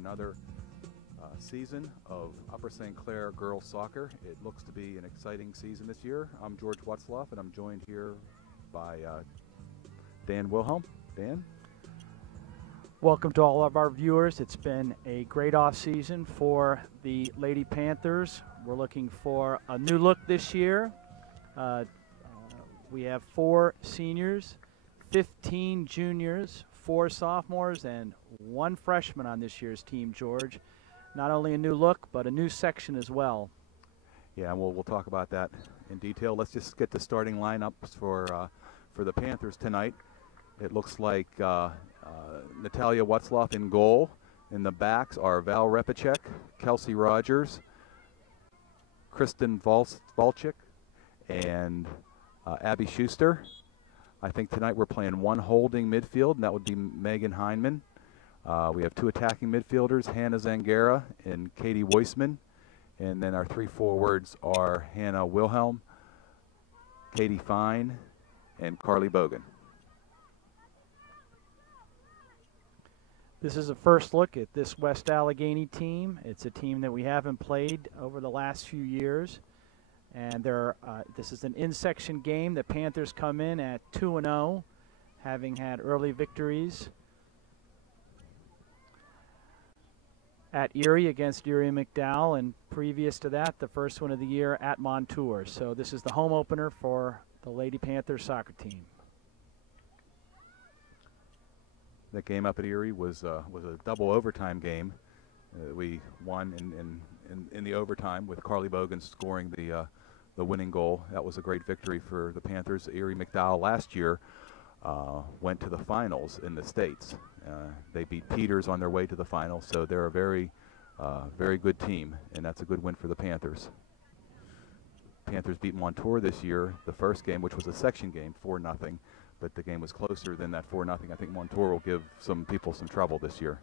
another season of Upper St. Clair girls soccer. It looks to be an exciting season this year. I'm George Watzlaff, and I'm joined here by Dan Wilhelm. Dan? Welcome to all of our viewers. It's been a great off season for the Lady Panthers. We're looking for a new look this year. We have 4 seniors, 15 juniors, 4 sophomores, and 1 freshman on this year's team, George. Not only a new look, but a new section as well. Yeah, we'll talk about that in detail. Let's just get the starting lineups for the Panthers tonight. It looks like Natalia Watzlaff in goal. In the backs are Val Repacek, Kelsey Rogers, Kristen Volchik, and Abby Schuster. I think tonight we're playing 1 holding midfield, and that would be Megan Heineman. We have 2 attacking midfielders, Hannah Zangara and Katie Weissman. And then our 3 forwards are Hannah Wilhelm, Katie Fine, and Carly Bogan. This is a first look at this West Allegheny team. It's a team that we haven't played over the last few years. And this is an in-section game. The Panthers come in at 2-0, having had early victories at Erie against Erie McDowell, and previous to that, the first one of the year at Montour. So this is the home opener for the Lady Panthers soccer team. That game up at Erie was a double overtime game. We won in the overtime with Carly Bogan scoring the winning goal. That was a great victory for the Panthers. Erie McDowell last year went to the finals in the States. They beat Peters on their way to the finals, so they're a very good team, and that's a good win for the Panthers. Panthers beat Montour this year, the first game, which was a section game, 4-0, but the game was closer than that 4-0. I think Montour will give some people some trouble this year.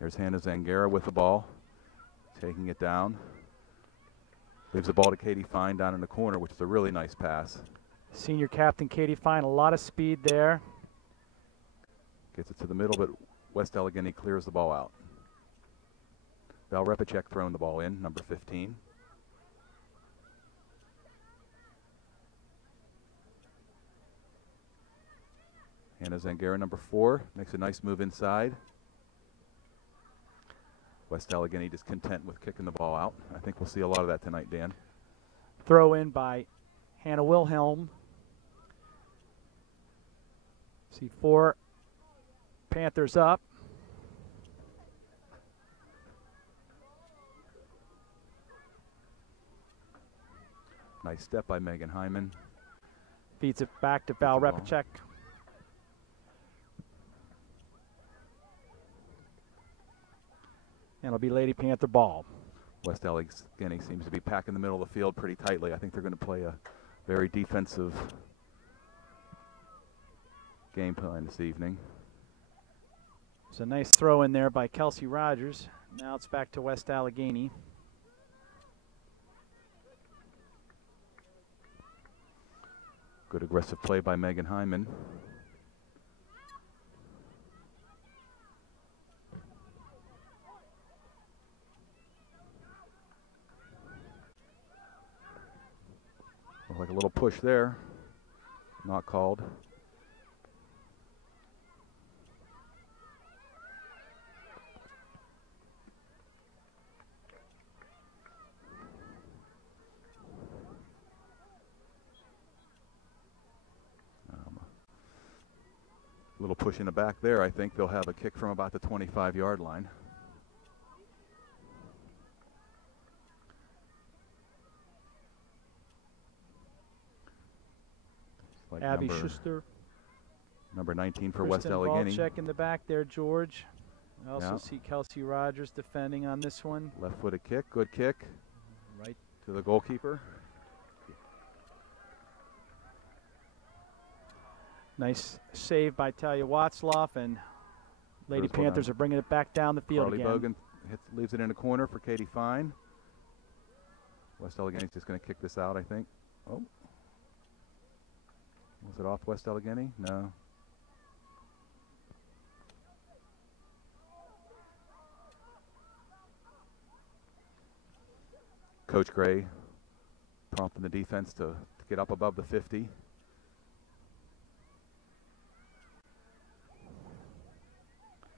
There's Hannah Zangara with the ball, taking it down. Leaves the ball to Katie Fine down in the corner, which is a really nice pass. Senior captain Katie Fine, a lot of speed there. Gets it to the middle, but West Allegheny clears the ball out. Val Repacek throwing the ball in, number 15. Hannah Zangara, number 4, makes a nice move inside. West Allegheny just content with kicking the ball out. I think we'll see a lot of that tonight, Dan. Throw in by Hannah Wilhelm. See 4 Panthers up. Nice step by Megan Hyman. Feeds it back to Val Repacek. And it'll be Lady Panther ball. West Allegheny seems to be packing the middle of the field pretty tightly. I think they're going to play a very defensive game plan this evening. It's a nice throw in there by Kelsey Rogers. Now it's back to West Allegheny. Good aggressive play by Megan Hyman. Like a little push there, not called. A little push in the back there. I think they'll have a kick from about the 25-yard line. Like Abby Schuster. Number 19 for Kristen West Allegheny. Volchek in the back there, George. I also Yeah. see Kelsey Rogers defending on this one. Left-footed kick, good kick. Right to the goalkeeper. Nice save by Talia Watzlaff, and Lady Panthers are bringing it back down the field Carly again. Bogan leaves it in the corner for Katie Fine. West Allegheny's just going to kick this out, I think. Oh. Was it off West Allegheny? No. Coach Gray prompting the defense to get up above the 50.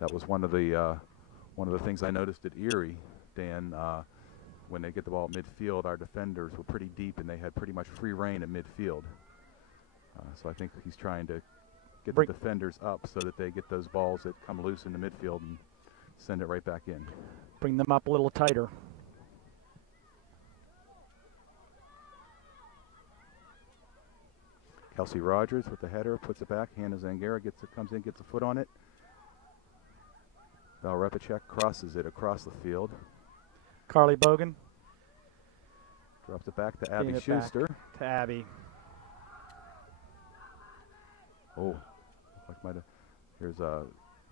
That was one of the things I noticed at Erie, Dan. When they get the ball at midfield, our defenders were pretty deep and they had pretty much free reign at midfield. So I think he's trying to get the defenders up so that they get those balls that come loose in the midfield and send it right back in. Bring them up a little tighter. Kelsey Rogers with the header, puts it back. Hannah Zangara comes in, gets a foot on it. Val Repacek crosses it across the field. Carly Bogan. Drops it back to Abby Schuster. To Abby. Oh, here's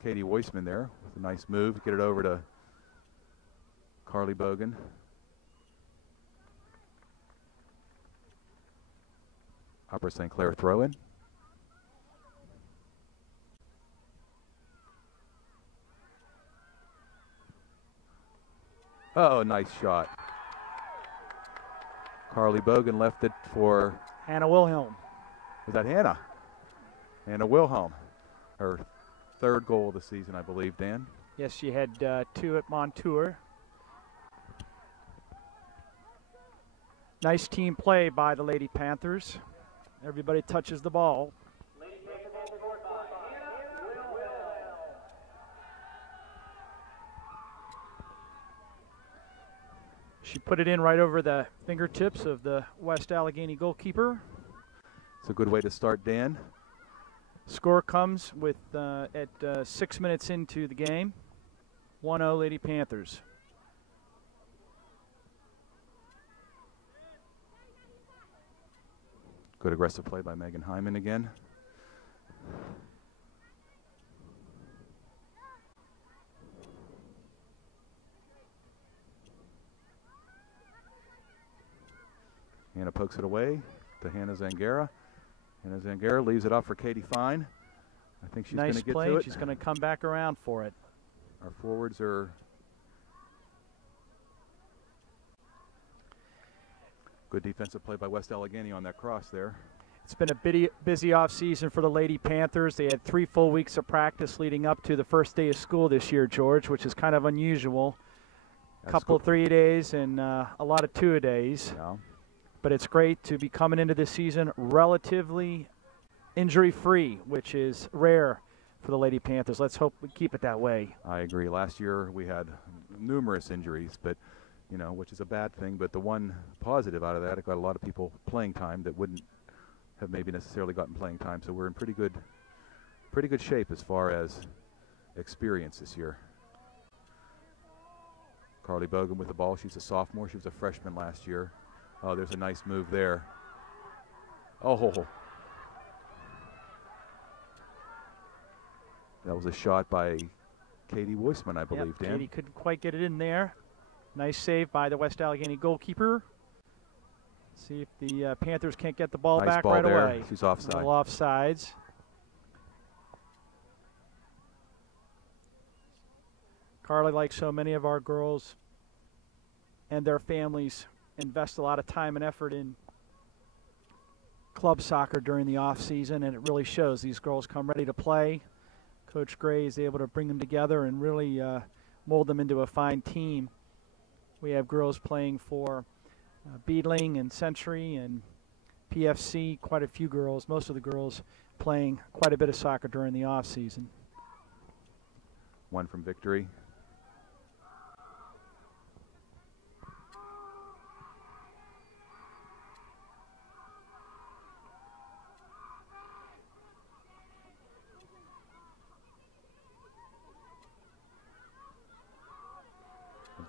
Katie Weissman there with a nice move. Get it over to Carly Bogan. Upper St. Clair throw in. Oh, nice shot. Carly Bogan left it for Hannah Wilhelm. Was that Hannah? Hannah Wilhelm. Her third goal of the season, I believe, Dan. Yes, she had 2 at Montour. Nice team play by the Lady Panthers. Everybody touches the ball. She put it in right over the fingertips of the West Allegheny goalkeeper. It's a good way to start, Dan. Score comes with at 6 minutes into the game. 1-0 Lady Panthers. Good aggressive play by Megan Hyman again. Hannah pokes it away to Hannah Zangara. Hannah Zangara leaves it up for Katie Fine. I think she's going to get play. to it. She's going to come back around for it. Our forwards are good defensive play by West Allegheny on that cross there. It's been a busy off season for the Lady Panthers. They had 3 full weeks of practice leading up to the first day of school this year, George, which is kind of unusual. A couple 3-a-days and a lot of 2-a-days. Yeah. But it's great to be coming into this season relatively injury-free, which is rare for the Lady Panthers. Let's hope we keep it that way. I agree. Last year we had numerous injuries, but which is a bad thing. But the one positive out of that, it got a lot of people playing time that wouldn't have maybe necessarily gotten playing time. So we're in pretty good shape as far as experience this year. Carly Bogan with the ball. She's a sophomore. She was a freshman last year. Oh, there's a nice move there. Oh. That was a shot by Katie Weissman, I believe, Dan. Katie couldn't quite get it in there. Nice save by the West Allegheny goalkeeper. See if the Panthers can't get the ball nice back ball right there. away. She's offside. A little offsides. Carly, like so many of our girls and their families, invest a lot of time and effort in club soccer during the off season, and it really shows. These girls come ready to play. Coach Gray is able to bring them together and really mold them into a fine team. We have girls playing for Beadling and Century and PFC, quite a few girls, most of the girls playing quite a bit of soccer during the off season. One from Victory.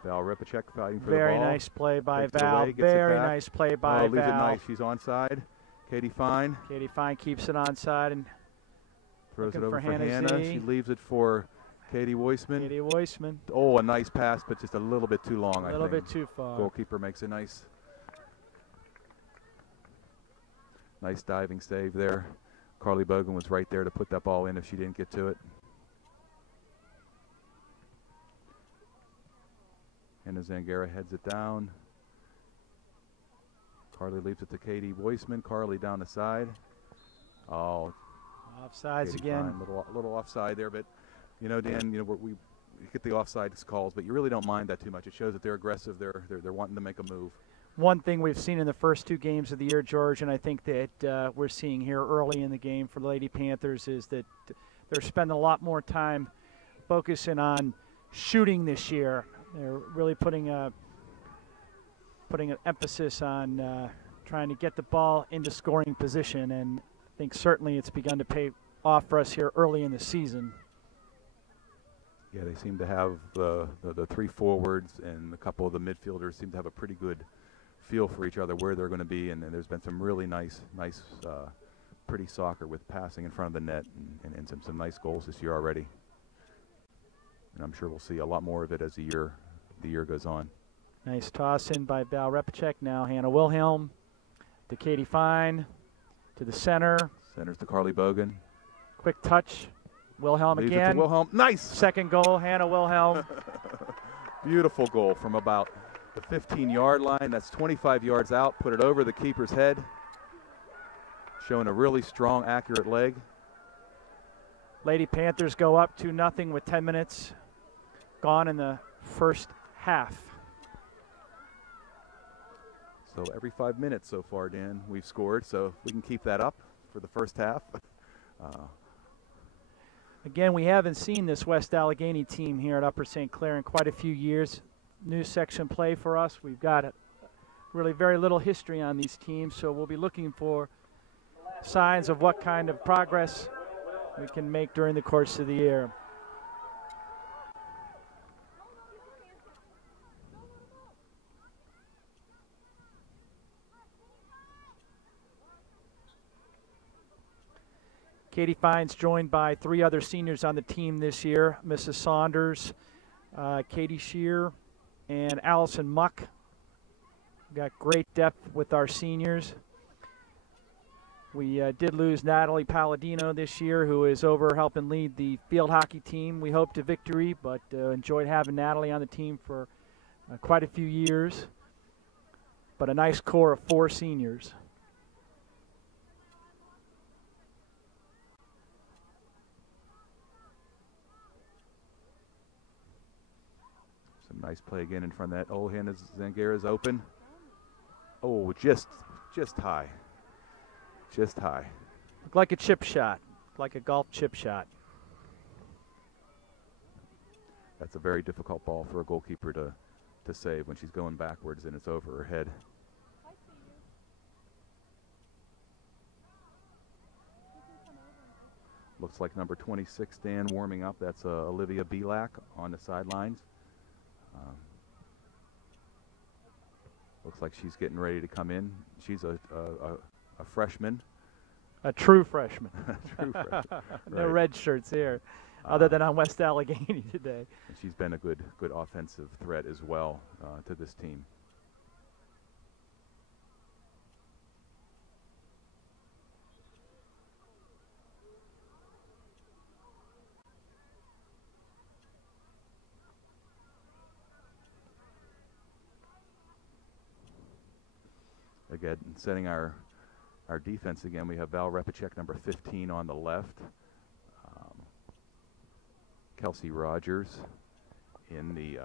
Val Repacek fighting for the ball. Very nice play by Takes it Val. away, gets it Very back. nice play by leaves Val. it nice. She's onside. Katie Fine Katie Fine keeps it onside and throws it looking over for for Hannah Hannah. Z. She leaves it for Katie Weissman. Katie Weissman. Oh, a nice pass, but just a little bit too long, I think. A little bit too far. Goalkeeper makes a nice diving save there. Carly Bogan was right there to put that ball in if she didn't get to it. Hannah Zangara heads it down. Carly leaves it to Katie Weissman. Carly down the side. Oh, offsides Katie again. Fine. Little offside there, but you know, Dan, you know, we get the offside calls, but you really don't mind that too much. It shows that they're aggressive. They're wanting to make a move. One thing we've seen in the first 2 games of the year, George, and I think that we're seeing here early in the game for the Lady Panthers, is that they're spending a lot more time focusing on shooting this year. They're really putting an emphasis on trying to get the ball into scoring position, and I think certainly it's begun to pay off for us here early in the season. Yeah, they seem to have the 3 forwards and a couple of the midfielders seem to have a pretty good feel for each other, where they're going to be, and there's been some really nice, pretty soccer with passing in front of the net and some nice goals this year already. And I'm sure we'll see a lot more of it as the year goes on. Nice toss in by Val Repacek. Now Hannah Wilhelm to Katie Fine to the center. Centers to Carly Bogan. Quick touch. Wilhelm Leaves again. it to Wilhelm. Nice. Second goal, Hannah Wilhelm. Beautiful goal from about the 15-yard line. That's 25 yards out. Put it over the keeper's head. Showing a really strong, accurate leg. Lady Panthers go up 2-0 with 10 minutes gone in the first half. So every 5 minutes so far, Dan, we've scored. So if we can keep that up for the first half. Again, we haven't seen this West Allegheny team here at Upper St. Clair in quite a few years. New section play for us. We've got really very little history on these teams, so we'll be looking for signs of what kind of progress we can make during the course of the year. Katie Fine's joined by 3 other seniors on the team this year: Mrs. Saunders, Katie Shear, and Allison Muck. Got great depth with our seniors. We did lose Natalie Palladino this year, who is over helping lead the field hockey team. We hoped a victory, but enjoyed having Natalie on the team for quite a few years. But a nice core of 4 seniors. Some nice play again in front of that. Oh, Hannah Zangara's open. Oh, just high. Just high. Looked like a chip shot, like a golf chip shot. That's a very difficult ball for a goalkeeper to save when she's going backwards and it's over her head. Looks like number 26, Dan, warming up. That's Olivia Belak on the sidelines. Looks like she's getting ready to come in. She's a freshman. A true freshman. True freshman. No Right. red shirts here, other than on West Allegheny today. And she's been a good offensive threat as well to this team. Again, setting our defense again, we have Val Repacek, number 15, on the left. Kelsey Rogers in the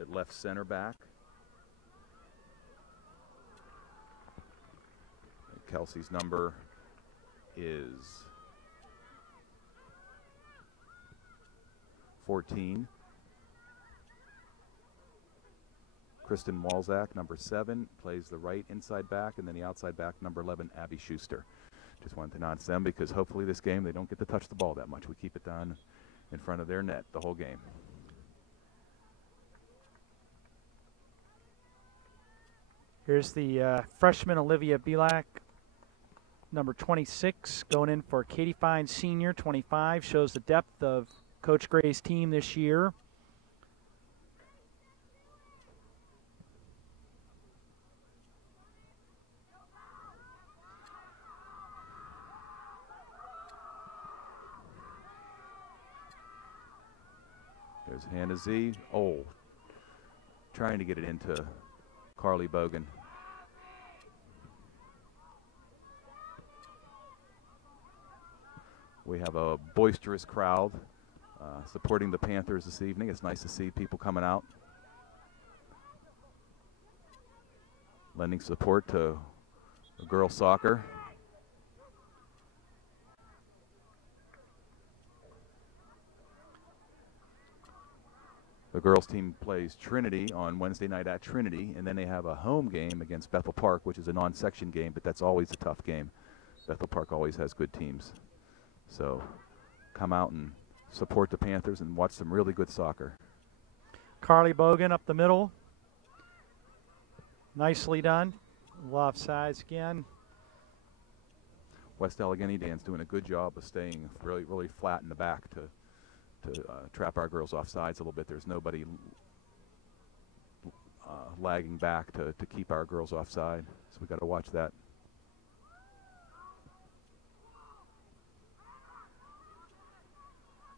at left center back. Kelsey's number is 14. Kristen Walzak, number 7, plays the right inside back, and then the outside back, number 11, Abby Schuster. Just wanted to announce them because hopefully this game they don't get to touch the ball that much. We keep it down in front of their net the whole game. Here's the freshman Olivia Belak, number 26, going in for Katie Fine, senior, 25. Shows the depth of Coach Gray's team this year. There's Hannah Z. Oh, trying to get it into Carly Bogan. We have a boisterous crowd supporting the Panthers this evening. It's nice to see people coming out, lending support to girls soccer. The girls team plays Trinity on Wednesday night at Trinity, and then they have a home game against Bethel Park, which is a non-section game, but that's always a tough game. Bethel Park always has good teams. So come out and support the Panthers and watch some really good soccer. Carly Bogan up the middle. Nicely done. Offsides again. West Allegheny Dan's doing a good job of staying really, really flat in the back to trap our girls off sides a little bit. There's nobody lagging back to keep our girls offside, so we got to watch that.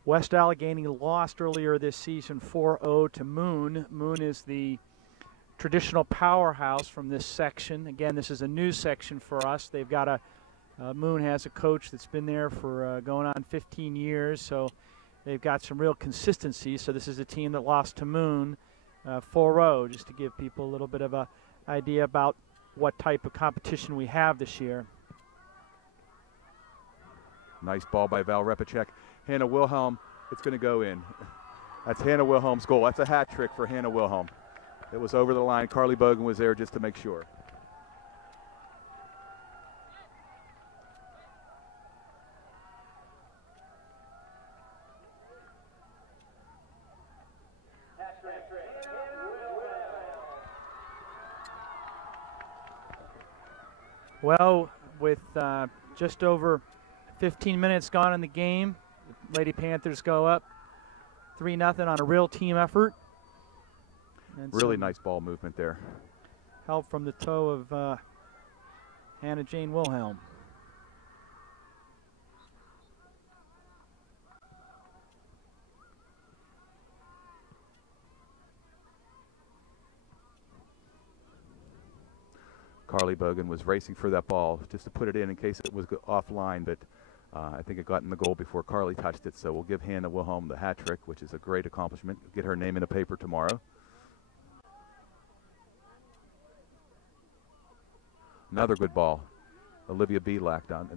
West Allegheny lost earlier this season 4-0 to Moon. Moon is the traditional powerhouse from this section. Again, this is a new section for us. They've got Moon has a coach that's been there for going on 15 years, so they've got some real consistency. So this is a team that lost to Moon 4-0, just to give people a little bit of an idea about what type of competition we have this year. Nice ball by Val Repacek. Hannah Wilhelm, it's going to go in. That's Hannah Wilhelm's goal. That's a hat trick for Hannah Wilhelm. It was over the line. Carly Bogan was there just to make sure. Well, with just over 15 minutes gone in the game, the Lady Panthers go up 3-0 on a real team effort. And really nice ball movement there. Help from the toe of Hannah Jane Wilhelm. Carly Bogan was racing for that ball just to put it in case it was offline, but I think it got in the goal before Carly touched it, so we'll give Hannah Wilhelm the hat trick, which is a great accomplishment. Get her name in the paper tomorrow. Another good ball. Olivia Belak down.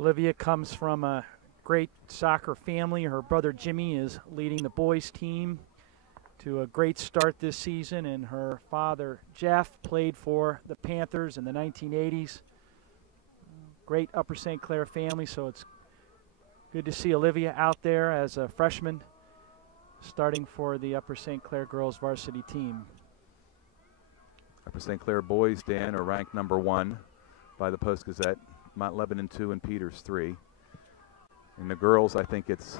Olivia comes from a great soccer family. Her brother Jimmy is leading the boys team to a great start this season, and her father Jeff played for the Panthers in the 1980s. Great Upper St. Clair family, so it's good to see Olivia out there as a freshman starting for the Upper St. Clair girls varsity team. Upper St. Clair boys, Dan, are ranked #1 by the Post-Gazette. Mount Lebanon 2 and Peters 3. And the girls, I think it's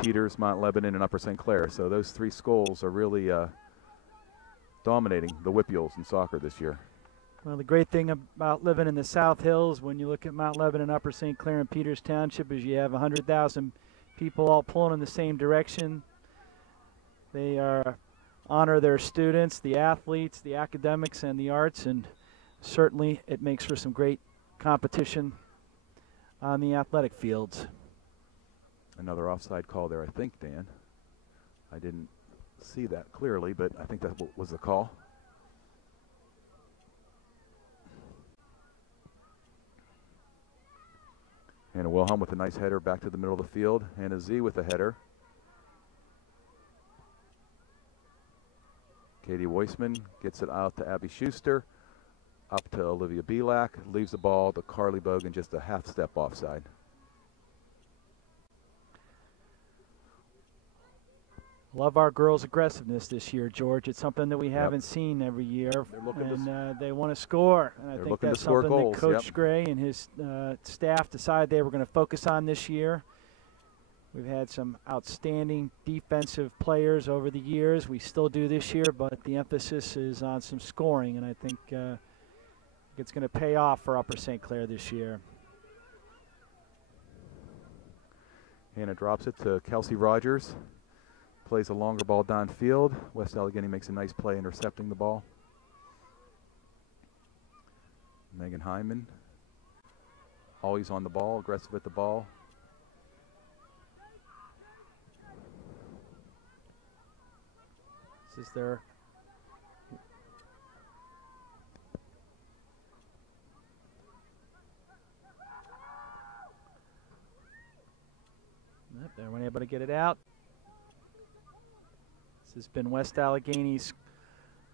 Peters, Mount Lebanon, and Upper St. Clair. So those three schools are really dominating the Whippules in soccer this year. Well, the great thing about living in the South Hills, when you look at Mount Lebanon, Upper St. Clair, and Peters Township, is you have 100,000 people all pulling in the same direction. They honor their students, the athletes, the academics, and the arts, and certainly it makes for some great competition on the athletic fields. Another offside call there, I think, Dan. I didn't see that clearly, but I think that was the call. Hannah Wilhelm with a nice header back to the middle of the field. Hannah Z with a header. Katie Weissman gets it out to Abby Schuster. Up to Olivia Belak. Leaves the ball to Carly Bogan, just a half step offside. Love our girls' aggressiveness this year, George. It's something that we haven't seen every year, and they want to score. And I think that's something that Coach Gray and his staff decided they were going to focus on this year. We've had some outstanding defensive players over the years. We still do this year, but the emphasis is on some scoring, and I think it's going to pay off for Upper St. Clair this year. Hannah drops it to Kelsey Rogers. Plays a longer ball downfield. West Allegheny makes a nice play intercepting the ball. Megan Hyman always on the ball, aggressive at the ball. This is their they weren't able to get it out. This has been West Allegheny's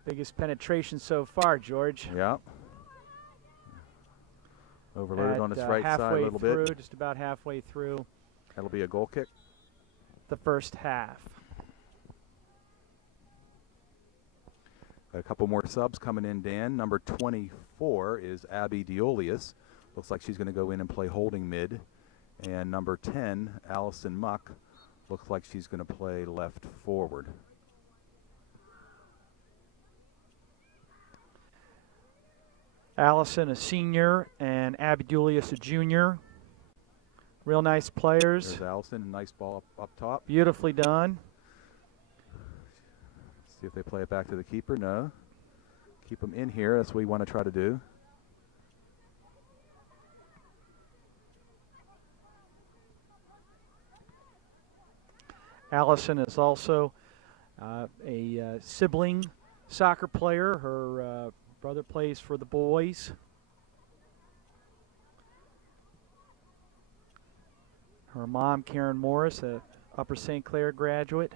biggest penetration so far, George. Yeah. Overloaded on its right side a little bit. Just about halfway through. That'll be a goal kick. The first half. Got a couple more subs coming in, Dan. Number 24 is Abby Diolius. Looks like she's going to go in and play holding mid. And number 10, Allison Muck, looks like she's going to play left forward. Allison, a senior, and Abby Diolius, a junior. Real nice players. There's Allison, nice ball up top. Beautifully done. See if they play it back to the keeper. No. Keep them in here. That's what we want to try to do. Allison is also a sibling soccer player. Her brother plays for the boys. Her mom, Karen Morris, a Upper St. Clair graduate.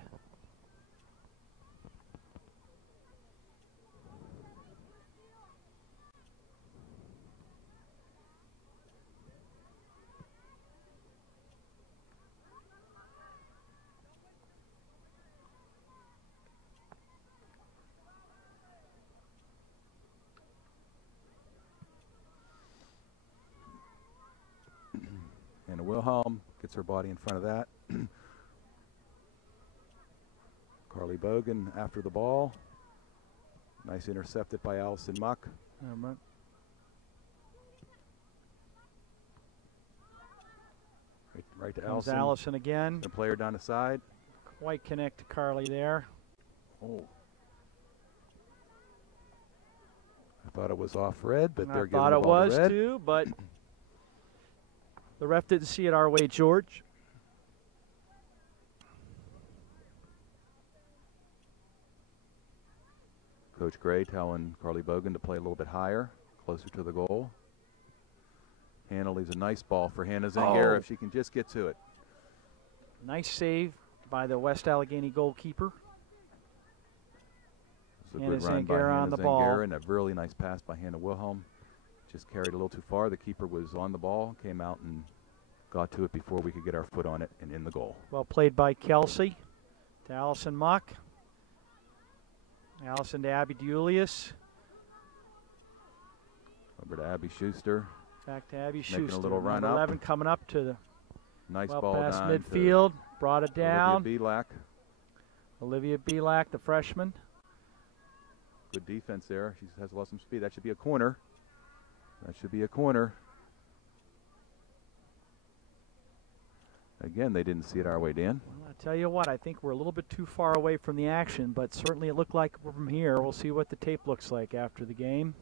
And Wilhelm gets her body in front of that. Carly Bogan after the ball. Nice intercepted by Allison Muck. Right to Allison. Allison again. The player down the side. Quite connect to Carly there. Oh. I thought it was off red, but they're giving I thought the it ball to was red. too, but the ref didn't see it our way, George. Coach Gray telling Carly Bogan to play a little bit higher, closer to the goal. Hannah leaves a nice ball for Hannah Zangara if she can just get to it. Nice save by the West Allegheny goalkeeper. It's a good run by Zangara Hannah on the Zangara ball. and a really nice pass by Hannah Wilhelm. Just carried a little too far. The keeper was on the ball, came out and got to it before we could get our foot on it and in the goal. Well played by Kelsey to Allison Muck. Allison to Abby Diolius. Over to Abby Schuster. Back to Abby Making Schuster. a little run Number up. 11 coming up to the Nice well ball past down midfield. Brought it to down. Olivia Belak. Olivia Belak, the freshman. Good defense there. She has lost some speed. That should be a corner. That should be a corner. Again, they didn't see it our way, Dan. Well, I tell you what, I think we're a little bit too far away from the action, but certainly it looked like from here. We'll see what the tape looks like after the game.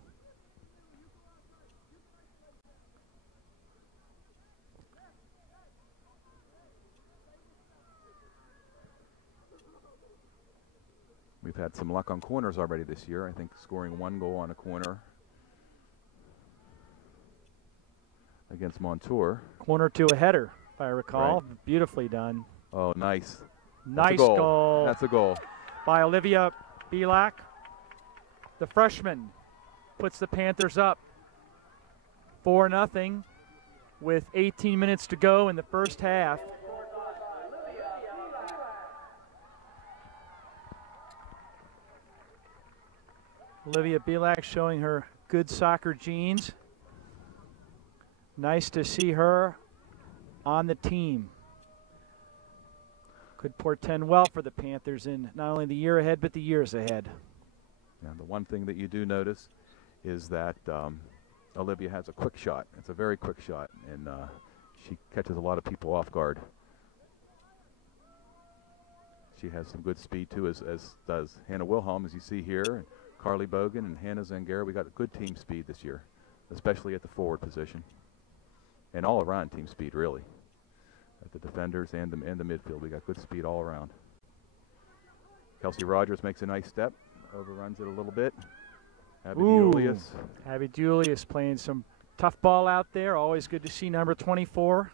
We've had some luck on corners already this year. I think scoring one goal on a corner against Montour. Corner to a header, if I recall. Right. Beautifully done. Oh, nice. Nice That's a goal. goal. That's a goal. By Olivia Belak. The freshman puts the Panthers up 4-0 with 18 minutes to go in the first half. Olivia Belak showing her good soccer genes. Nice to see her on the team. Could portend well for the Panthers in not only the year ahead, but the years ahead. Yeah, the one thing that you do notice is that Olivia has a quick shot. It's a very quick shot, and she catches a lot of people off guard. She has some good speed, too, as does Hannah Wilhelm, as you see here. Carly Bogan and Hannah Zangara. We got good team speed this year, especially at the forward position. and all around team speed really. At the defenders and the midfield, we got good speed all around. Kelsey Rogers makes a nice step, overruns it a little bit. Abby Julius. Abby Julius playing some tough ball out there. Always good to see number 24.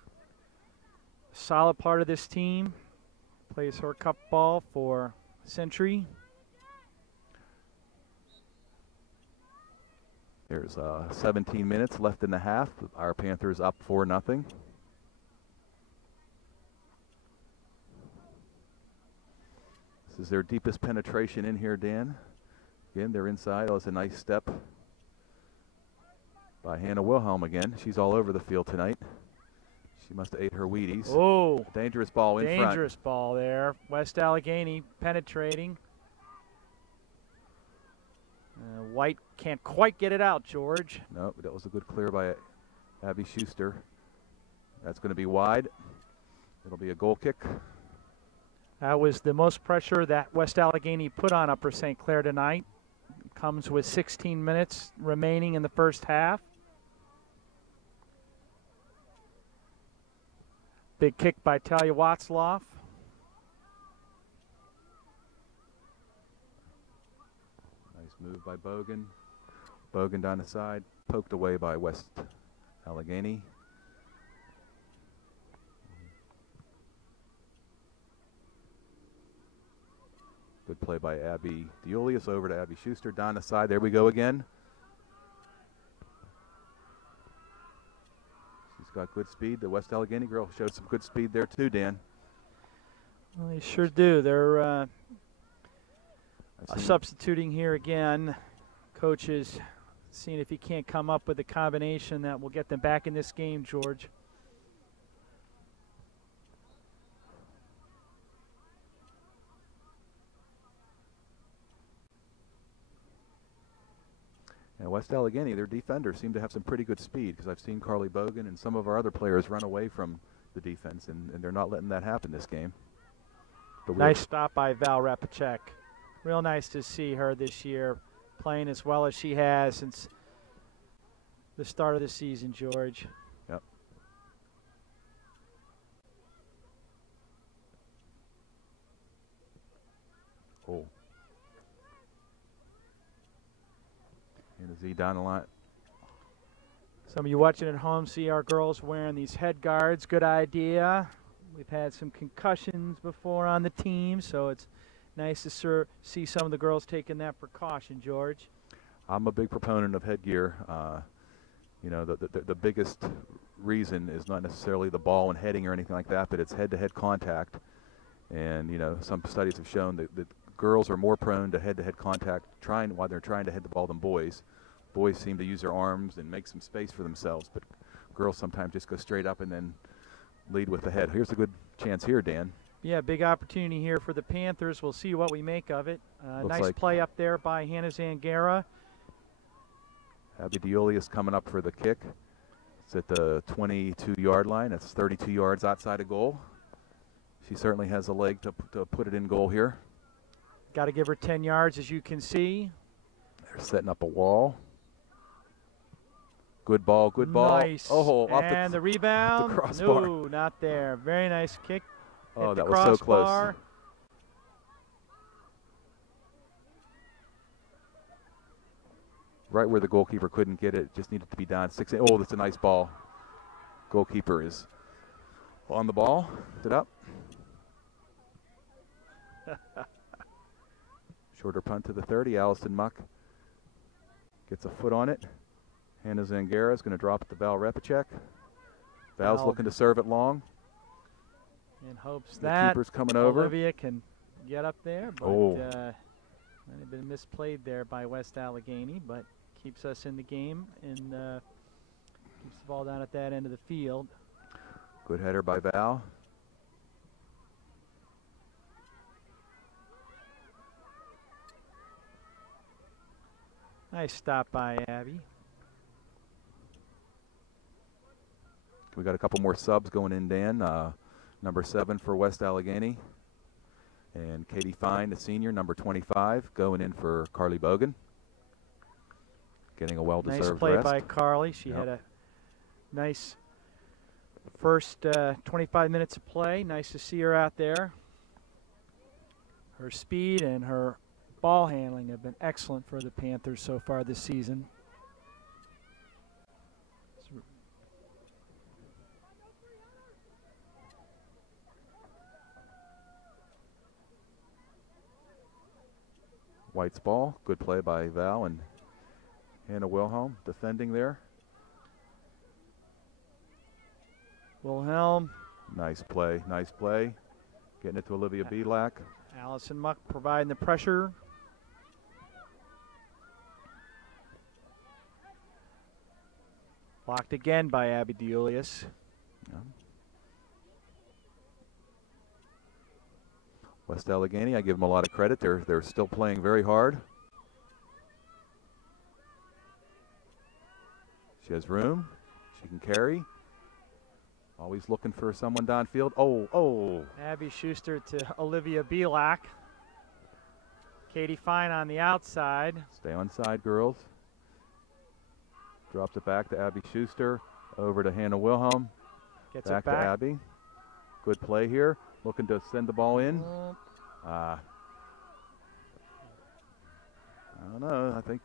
Solid part of this team. Plays her cup ball for Century. There's 17 minutes left in the half. Our Panthers up 4-0. This is their deepest penetration in here, Dan. Again, they're inside. Oh, it's a nice step by Hannah Wilhelm again. She's all over the field tonight. She must have ate her Wheaties. Oh, dangerous ball in front. Dangerous ball there. West Allegheny penetrating. White can't quite get it out, George. No, that was a good clear by Abby Schuster. That's going to be wide. It'll be a goal kick. That was the most pressure that West Allegheny put on Upper St. Clair tonight. Comes with 16 minutes remaining in the first half. Big kick by Talia Watzloff. Nice move by Bogan. Bogan down the side, poked away by West Allegheny. Good play by Abby Julius over to Abby Schuster down the side. There we go again. She's got good speed. The West Allegheny girl showed some good speed there too, Dan. Well, they sure do. They're substituting here again. Coaches seeing if he can't come up with a combination that will get them back in this game, George. And West Allegheny, their defenders seem to have some pretty good speed, because I've seen Carly Bogan and some of our other players run away from the defense, and they're not letting that happen this game. But nice stop by Val Repacek. Real nice to see her this year playing as well as she has since the start of the season, George. Yep. Oh. And Z down the line. Some of you watching at home see our girls wearing these head guards. Good idea. We've had some concussions before on the team, so it's nice to see some of the girls taking that precaution, George. I'm a big proponent of headgear. You know, the biggest reason is not necessarily the ball and heading or anything like that, but it's head-to-head contact. And, you know, some studies have shown that girls are more prone to head-to-head contact while they're trying to head the ball than boys. Boys seem to use their arms and make some space for themselves, but girls sometimes just go straight up and then lead with the head. Here's a good chance here, Dan. Yeah, big opportunity here for the Panthers. We'll see what we make of it. Nice like play up there by Hannah Zangara. Abby Diolius coming up for the kick. It's at the 22-yard line. That's 32 yards outside of goal. She certainly has a leg to put it in goal here. Got to give her 10 yards, as you can see. They're setting up a wall. Good ball, good ball. Nice. Oh, and the rebound. the crossbar. No, not there. Very nice kick. Oh, that was so close. Right where the goalkeeper couldn't get it, just needed to be down 6. Oh, that's a nice ball. Goalkeeper is on the ball. It up. Shorter punt to the 30. Allison Muck gets a foot on it. Hannah Zangara is going to drop it to Val Repacek. Val's looking to serve it long. In hopes the that keeper's coming over. Olivia can get up there, but might have been misplayed there by West Allegheny, but keeps us in the game and keeps the ball down at that end of the field. Good header by Val. Nice stop by Abby. We got a couple more subs going in, Dan. Number 7 for West Allegheny. And Katie Fine, the senior, number 25, going in for Carly Bogan. Getting a well-deserved rest. Nice play rest. by Carly. She had a nice First 25 minutes of play. Nice to see her out there. Her speed and her ball handling have been excellent for the Panthers so far this season. White's ball. Good play by Val and Hannah Wilhelm defending there. Wilhelm. Nice play. Nice play. Getting it to Olivia Belak. Allison Muck providing the pressure. Blocked again by Abby DeUlius. Yeah. West Allegheny, I give them a lot of credit. They're still playing very hard. She has room. She can carry. Always looking for someone downfield. Oh. Abby Schuster to Olivia Belak. Katie Fine on the outside. Stay on side, girls. Drops it back to Abby Schuster. Over to Hannah Wilhelm. Gets back it back to Abby. Good play here. Looking to send the ball in. I don't know. I think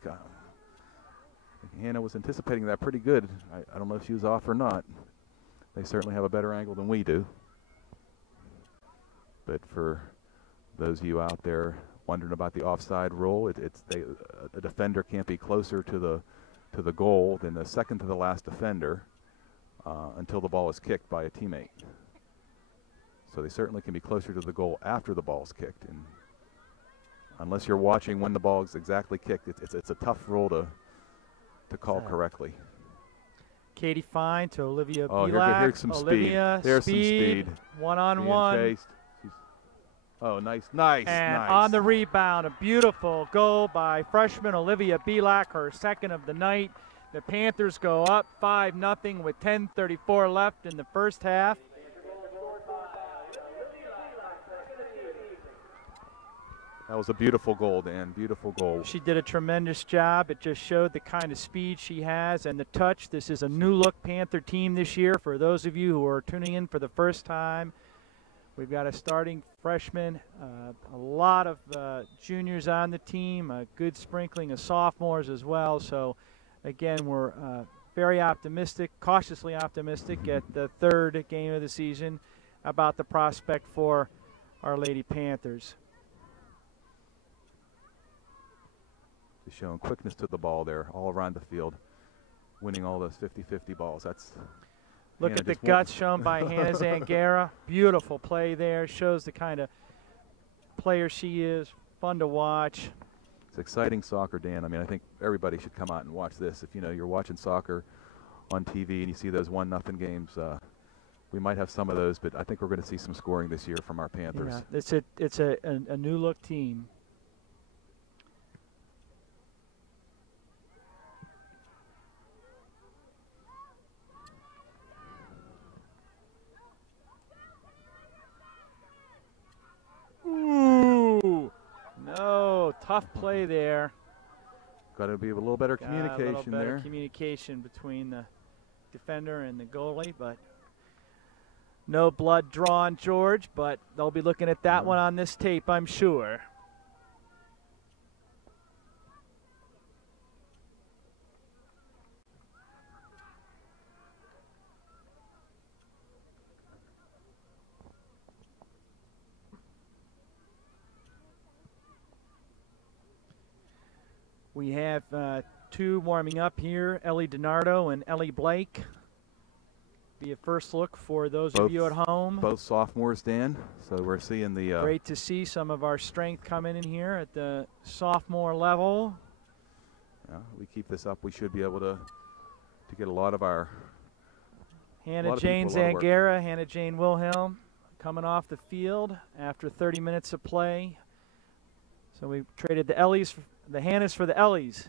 Hannah was anticipating that pretty good. I don't know if she was off or not. They certainly have a better angle than we do. But for those of you out there wondering about the offside rule, a defender can't be closer to the goal than the second to the last defender until the ball is kicked by a teammate. So they certainly can be closer to the goal after the ball is kicked. And unless you're watching when the ball is exactly kicked, it's a tough rule to call correctly. Katie Fine to Olivia Oh, Belak. here's some Olivia, speed. There's speed. some speed. One-on-one. Oh, nice. And on the rebound, a beautiful goal by freshman Olivia Belak, her second of the night. The Panthers go up 5-0 with 10:34 left in the first half. That was a beautiful goal, Dan. Beautiful goal. She did a tremendous job. It just showed the kind of speed she has and the touch. This is a new-look Panther team this year. For those of you who are tuning in for the first time, we've got a starting freshman, a lot of juniors on the team, a good sprinkling of sophomores as well. So, again, we're very optimistic, cautiously optimistic at the third game of the season about the prospect for our Lady Panthers. Showing quickness to the ball there, all around the field, winning all those 50-50 balls. Look at the guts shown by Hannah Zangara. Beautiful play there. Shows the kind of player she is. Fun to watch. It's exciting soccer, Dan. I mean, I think everybody should come out and watch this. If you're watching soccer on TV and you see those 1-0 games, we might have some of those, but I think we're going to see some scoring this year from our Panthers. Yeah, it's a new look team. No, tough play there. Got to be a little better communication there. Communication between the defender and the goalie, but no blood drawn, George, but they'll be looking at that one on this tape, I'm sure. We have two warming up here, Ellie DiNardo and Ellie Blake. Be a first look for those of you at home. Both sophomores, Dan. So we're seeing the... Great to see some of our strength coming in here at the sophomore level. Yeah, we keep this up, we should be able to get a lot of our... Hannah Jane Zangara, Hannah Jane Wilhelm coming off the field after 30 minutes of play. So we traded the Ellies, the Hannahs for the Ellies.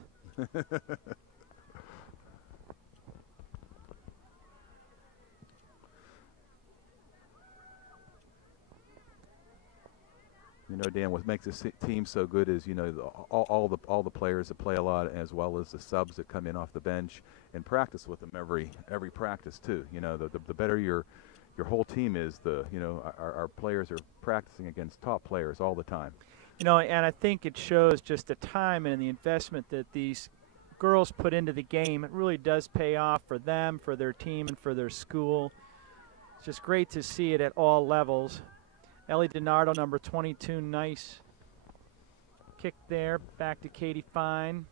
You know, Dan, what makes this team so good is, you know, all the players that play a lot, as well as the subs that come in off the bench and practice with them every practice too. You know, the better your whole team is, you know, our players are practicing against top players all the time. You know, and I think it shows just the time and the investment that these girls put into the game. It really does pay off for them, for their team, and for their school. It's just great to see it at all levels. Ellie DiNardo, number 22, nice kick there. Back to Katie Fine.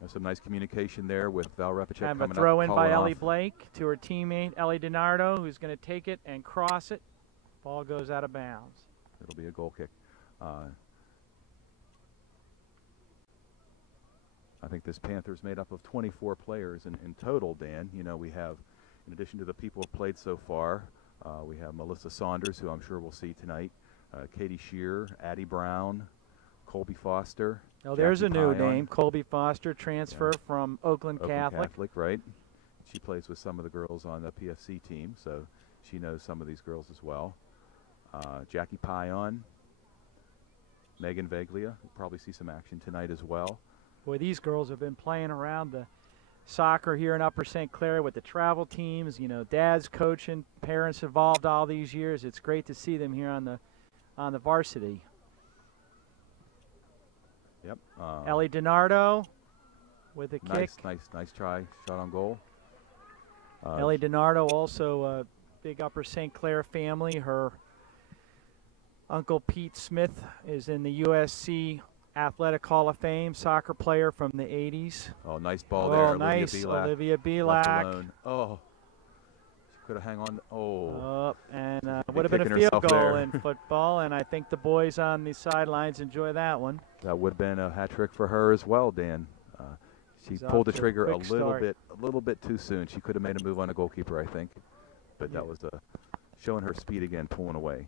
There's some nice communication there with Val Repicek Have coming a throw up, in by calling Ellie off. Blake to her teammate Ellie DiNardo, who's going to take it and cross it. Ball goes out of bounds. It'll be a goal kick. I think this Panthers made up of 24 players in total, Dan. You know, we have, in addition to the people who have played so far, we have Melissa Saunders, who I'm sure we'll see tonight, Katie Shearer, Addie Brown, Colby Foster. Oh, there's a Jackie new Pion. name, Colby Foster, transfer from Oakland Catholic. Right? She plays with some of the girls on the PFC team, so she knows some of these girls as well. Jackie Pion, Megan Veglia, we'll probably see some action tonight as well. Boy, these girls have been playing around the soccer here in Upper St. Clair with the travel teams. You know, dads coaching, parents involved all these years. It's great to see them here on the varsity. Yep. Ellie DiNardo with a kick. Nice try. Shot on goal. Ellie DiNardo, also a big Upper St. Clair family. Her uncle Pete Smith is in the USC Athletic Hall of Fame, soccer player from the 80s. Oh, nice ball there. Nice. Olivia Left Belak. alone. Oh, she could have hung on. And She's would have been a kicking field herself goal there. in football, and I think the boys on the sidelines enjoy that one. That would have been a hat trick for her as well, Dan. She She's pulled the off to a trigger a quick start. little bit too soon. She could have made a move on a goalkeeper, I think, but Yeah. that was showing her speed again, pulling away.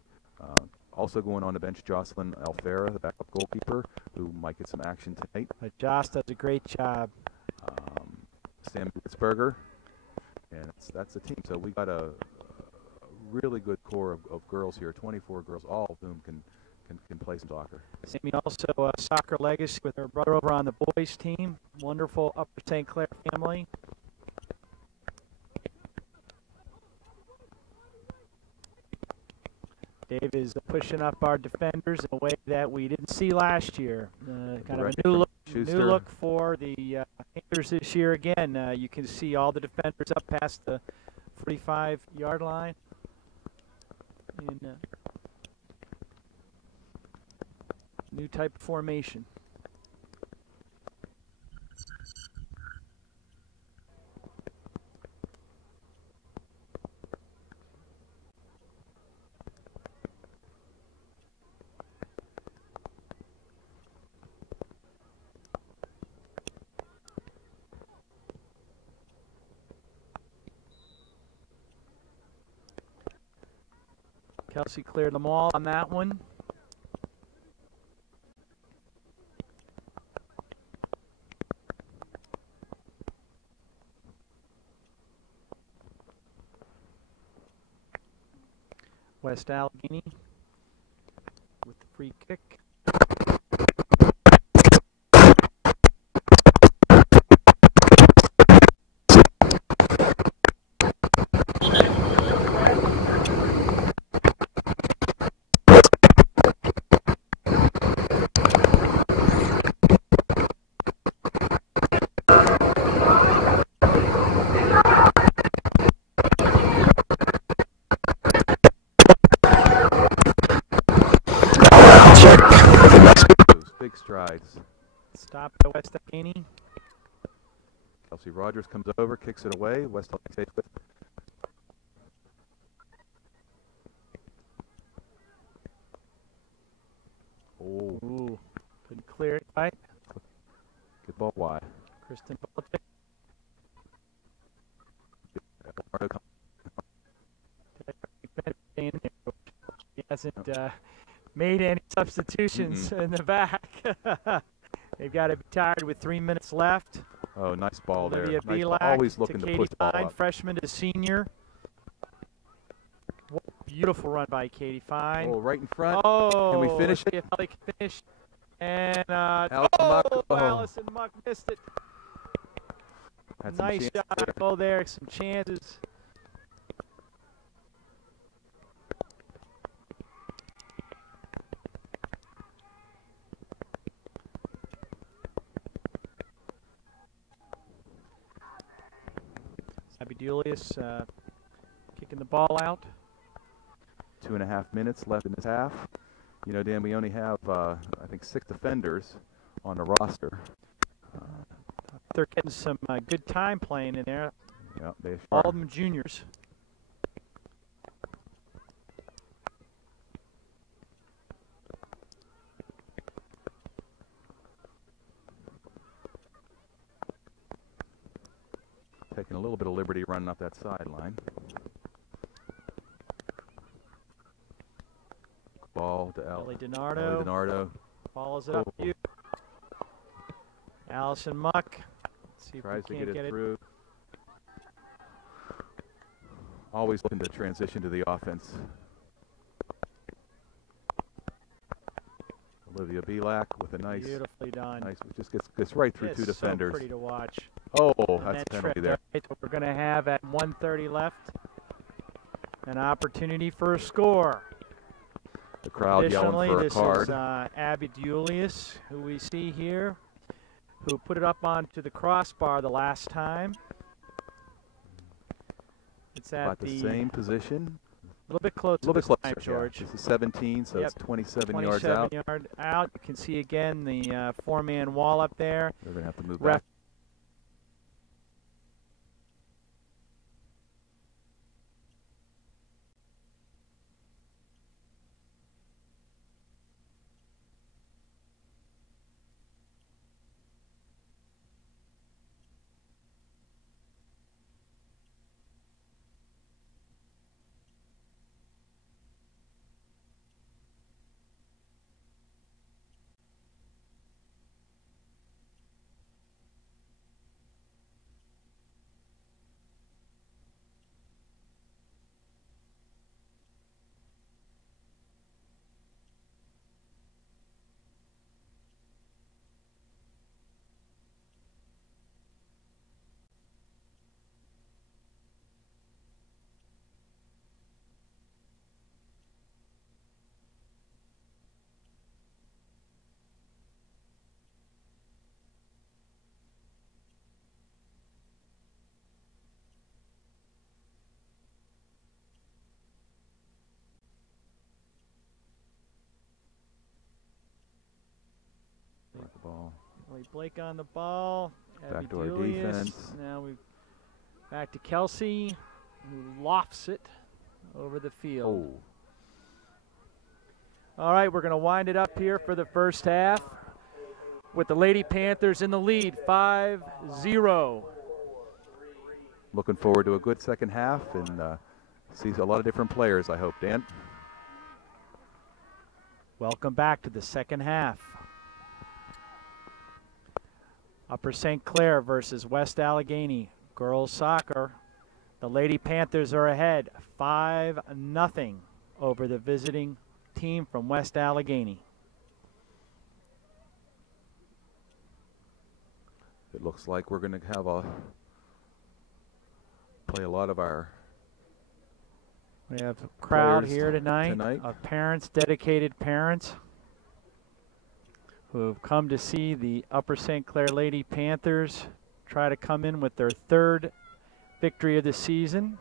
Also going on the bench, Jocelyn Alfera, the backup goalkeeper, who might get some action tonight. But Joss does a great job. Sam Witzberger, and that's the team. So we got a really good core of girls here, 24 girls, all of whom can play some soccer. Sammy also a soccer legacy with her brother over on the boys team. Wonderful Upper St. Clair family. Dave is pushing up our defenders in a way that we didn't see last year. Kind of a new look for the Panthers this year. Again, you can see all the defenders up past the 45-yard line. In new type of formation. Kelsey cleared them all on that one. West Allegheny with the free kick. Big strides. Stop by West Allegheny. Kelsey Rogers comes over, kicks it away. West Allegheny stays with it. Oh, Ooh, couldn't clear it right. good ball wide. Kristen Belichick. He hasn't made any substitutions in the back. They've got to be tired with 3 minutes left. Oh, nice ball there. Olivia Nice ball. Belak Always looking to to Katie push the ball Fine, up. freshman to senior. Beautiful run by Katie Fine. Oh, right in front. Oh, can we finish it? If they can finish. And Allison Muck missed it. Had some Nice shot. there. Oh, there, some chances. Julius kicking the ball out. 2.5 minutes left in this half. You know, Dan, we only have, I think, 6 defenders on the roster. They're getting some good time playing in there. Yeah, they All are. of them juniors. Taking a little bit of liberty running up that sideline. Ball to Ellie DiNardo. Ellie DiNardo. Follows it up to you. Allison Muck. See if Tries we to can't get it through. Always looking to transition to the offense. Olivia Belak with a nice, beautifully done. Nice, just gets right through two defenders. So pretty to watch. Oh, and that's a penalty there. Right, we're going to have at 1:30 left an opportunity for a score. The crowd yelling for a card. This is Abby Julius, who we see here, who put it up onto the crossbar the last time. It's at about the same position. A little bit closer. A little bit closer, George. Yeah. This is 17, so it's 27 yards out. 27 yard out. You can see again the four-man wall up there. They're going to have to move back. Ball. Blake on the ball. Back to Julius. our defense. Now we back to Kelsey, who lofts it over the field. Oh. All right, we're going to wind it up here for the first half with the Lady Panthers in the lead, 5-0. Looking forward to a good second half and see a lot of different players, I hope, Dan. Welcome back to the second half. Upper St. Clair versus West Allegheny. Girls soccer. The Lady Panthers are ahead 5-0 over the visiting team from West Allegheny. It looks like we're going to have play a lot of our. We have a crowd here tonight of parents, dedicated parents, who have come to see the Upper St. Clair Lady Panthers try to come in with their third victory of the season.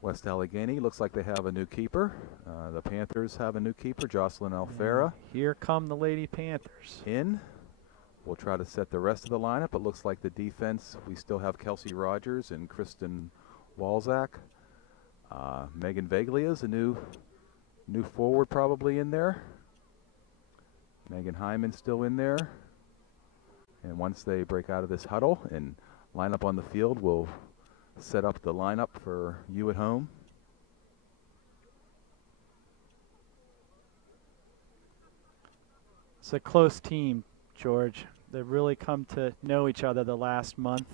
West Allegheny looks like they have a new keeper. The Panthers have a new keeper, Jocelyn Alfera. Here come the Lady Panthers. We'll try to set the rest of the lineup. It looks like the defense, we still have Kelsey Rogers and Kristen Walzak. Megan Veglia is a new forward probably in there. Megan Hyman still in there. And once they break out of this huddle and line up on the field, we'll set up the lineup for you at home. It's a close team, George. They've really come to know each other the last month.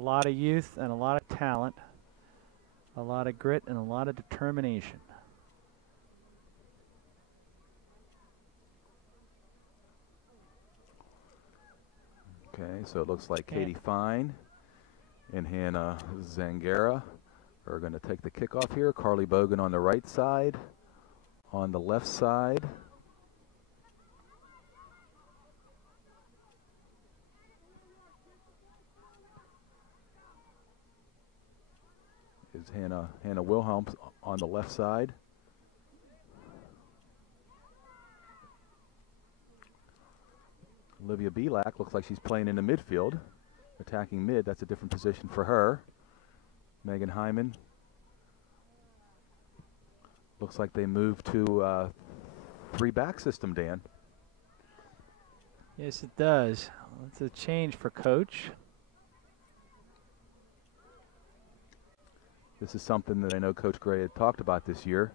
A lot of youth and a lot of talent, a lot of grit and a lot of determination. Okay, so it looks like Katie Fine and Hannah Zangara are going to take the kickoff here. Carly Bogan on the right side. On the left side, is Hannah Wilhelm on the left side. Olivia Belak looks like she's playing in the midfield, attacking mid. That's a different position for her. Megan Hyman. Looks like they moved to three-back system, Dan. Yes, it does. It's a change for Coach. This is something that I know Coach Gray had talked about this year.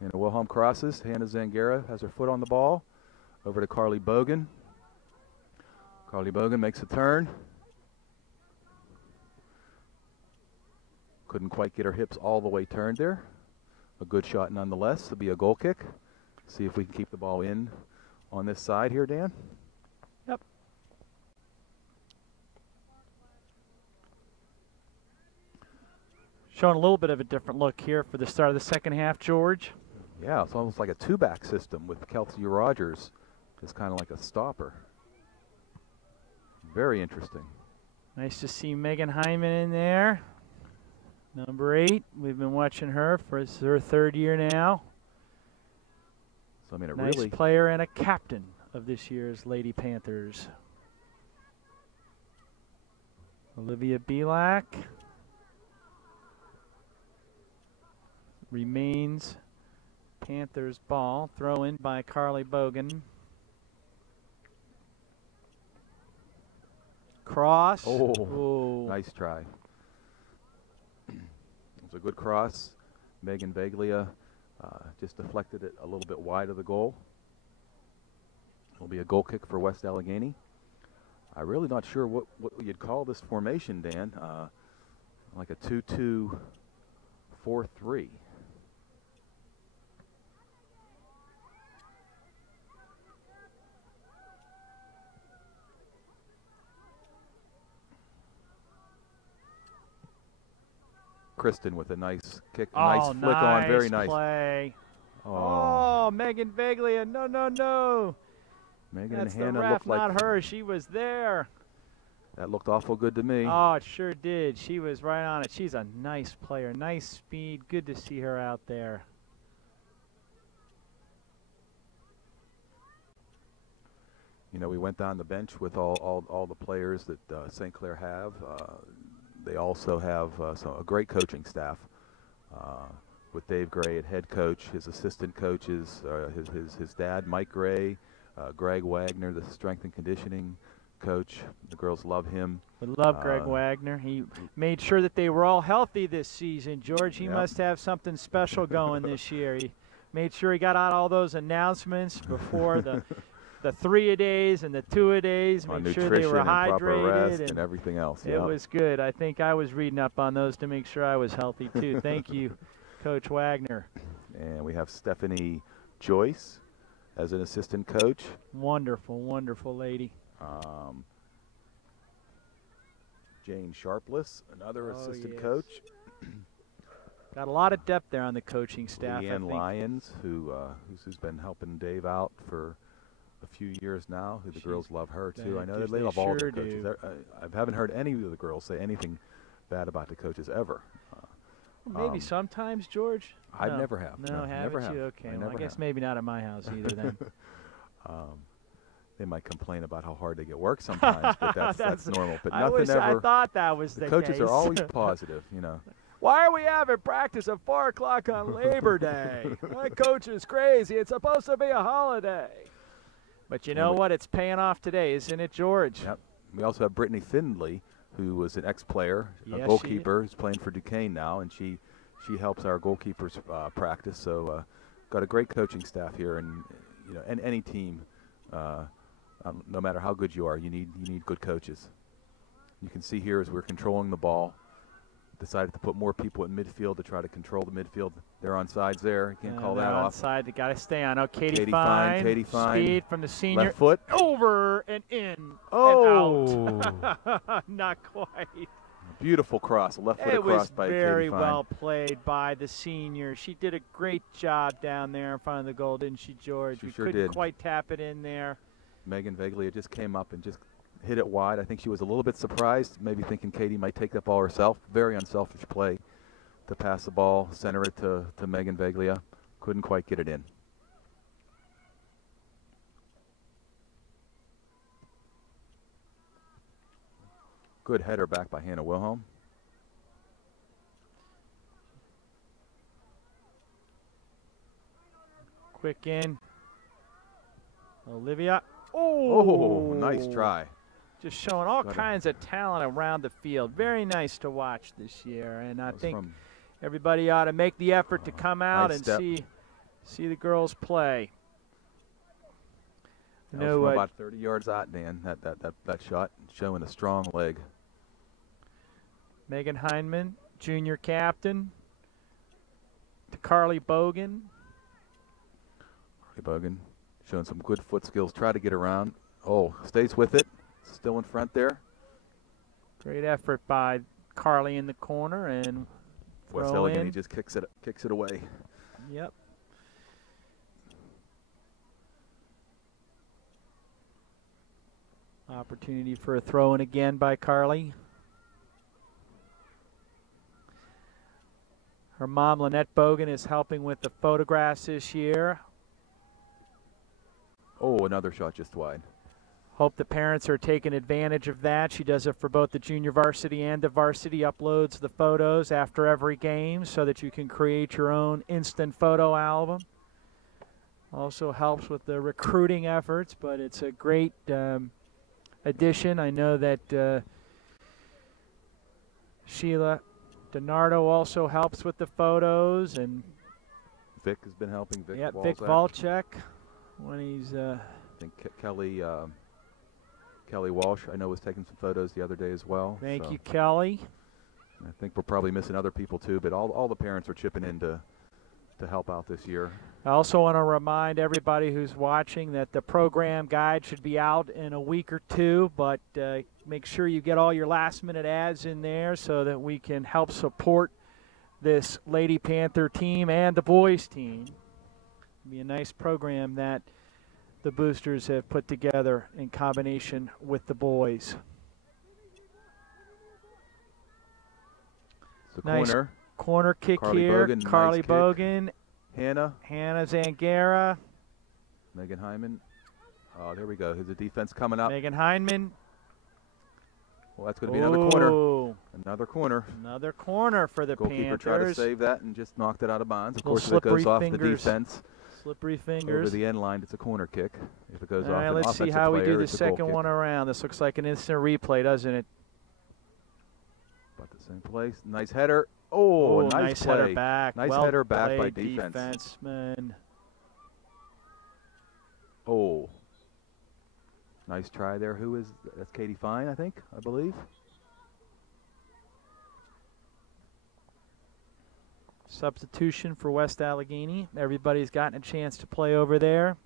Hannah Wilhelm crosses. Hannah Zangara has her foot on the ball. Over to Carly Bogan. Carly Bogan makes a turn. Couldn't quite get her hips all the way turned there. A good shot nonetheless. It'll be a goal kick. See if we can keep the ball in on this side here, Dan. Yep. Showing a little bit of a different look here for the start of the second half, George. Yeah, it's almost like a two-back system with Kelsey Rogers just kind of like a stopper. Very interesting. Nice to see Megan Hyman in there. Number 8. We've been watching her for her third year now. So I mean, nice really player and a captain of this year's Lady Panthers. Olivia Belak remains Panthers ball. Throw in by Carly Bogan. Cross. Oh, ooh. Nice try. It was a good cross. Megan Baglia just deflected it a little bit wide of the goal. It'll be a goal kick for West Allegheny. I'm really not sure what you'd call this formation, Dan. Like a 2-2-4-3. Kristen with a nice kick, nice flick on, very nice play. Oh, Megan Baglia, no. Megan That's and Hannah the ref, looked like not her. She was there. That looked awful good to me. Oh, it sure did. She was right on it. She's a nice player, nice speed. Good to see her out there. You know, we went down the bench with all the players that St. Clair have. They also have a great coaching staff with Dave Gray at head coach, his assistant coaches, his dad, Mike Gray, Greg Wagner, the strength and conditioning coach. The girls love him. We love Greg Wagner. He made sure that they were all healthy this season. George, he must have something special going this year. He made sure he got out all those announcements before the 3-a-days and the 2-a-days, make sure they were hydrated proper rest and everything else. It was good. I think I was reading up on those to make sure I was healthy too. Thank you, Coach Wagner. And we have Stephanie Joyce as an assistant coach. Wonderful, wonderful lady. Jane Sharpless, another assistant coach. Got a lot of depth there on the coaching staff. Leanne Lyons, who's been helping Dave out for a few years now. The girls love her too. I know they love all the coaches. I haven't heard any of the girls say anything bad about the coaches ever. Maybe sometimes, George. I never have. No, haven't you? Okay. Well, I guess maybe not at my house either then. They might complain about how hard they get work sometimes, but that's normal. But nothing ever. I thought that was the coaches case. are always positive, you know. Why are we having practice at 4 o'clock on Labor Day? My coach is crazy. It's supposed to be a holiday. But you know what? It's paying off today, isn't it, George? Yep. We also have Brittany Findley, who was an ex-player, Yeah, a goalkeeper who's playing for Duquesne now, and she helps our goalkeepers practice. So got a great coaching staff here, and and any team, no matter how good you are, you need good coaches. You can see here as we're controlling the ball, decided to put more people in midfield to try to control the midfield. They're on sides there. You can't call that off. Onside, they got to stay on. Oh, Katie Fine. Speed from the senior. Left foot. Over and in. Oh. And out. Not quite. Beautiful cross. Left foot across by Katie Fine. It was very well played by the senior. She did a great job down there in front of the goal, didn't she, George? She we sure couldn't did. quite tap it in there. Megan Veglia just came up and just hit it wide. I think she was a little bit surprised, maybe thinking Katie might take that ball herself. Very unselfish play to pass the ball, center it to Megan Veglia. Couldn't quite get it in. Good header back by Hannah Wilhelm. Quick in. Olivia. Oh, nice try. Just showing all kinds of talent around the field. Very nice to watch this year. And I think everybody ought to make the effort to come out and see the girls play. That was from about 30 yards out, Dan, that shot, showing a strong leg. Megan Heinman, junior captain. To Carly Bogan. Carly Bogan showing some good foot skills. Try to get around. Oh, stays with it. Still in front there. Great effort by Carly in the corner, and West Allegheny just kicks it away. Yep. Opportunity for a throw-in again by Carly. Her mom, Lynette Bogan, is helping with the photographs this year. Oh, another shot just wide. Hope the parents are taking advantage of that. She does it for both the junior varsity and the varsity, uploads the photos after every game so that you can create your own instant photo album. Also helps with the recruiting efforts, but it's a great addition. I know that Sheila DiNardo also helps with the photos, and Vic has been helping. Vic Volchek when he's I think Kelly Walsh, I know, was taking some photos the other day as well. Thank you, Kelly. I think we're probably missing other people too, but all the parents are chipping in to help out this year. I also want to remind everybody who's watching that the program guide should be out in a week or two, but make sure you get all your last-minute ads in there so that we can help support this Lady Panther team and the boys team. It'll be a nice program that the boosters have put together in combination with the boys. It's a nice corner kick here. Carly Bogan. Hannah Zangara. Megan Hyman. Oh, there we go. Here's the defense coming up. Megan Heinman. Well, that's going to be another corner. Another corner for the Goalkeeper Panthers. Tried to save that and just knocked it out of bounds. Of course, if it slippery goes off fingers. the defense. Slippery fingers. Over the end line, it's a corner kick. If it goes off right, an let's offensive see how we player, do the it's a goal second kick. one around. This looks like an instant replay, doesn't it? About the same place. Nice header. Oh, nice play. Header back. Nice well header back by played, defense. defenseman. Oh. Nice try there. Who is – that's Katie Fine, I think, I believe. Substitution for West Allegheny. Everybody's gotten a chance to play over there.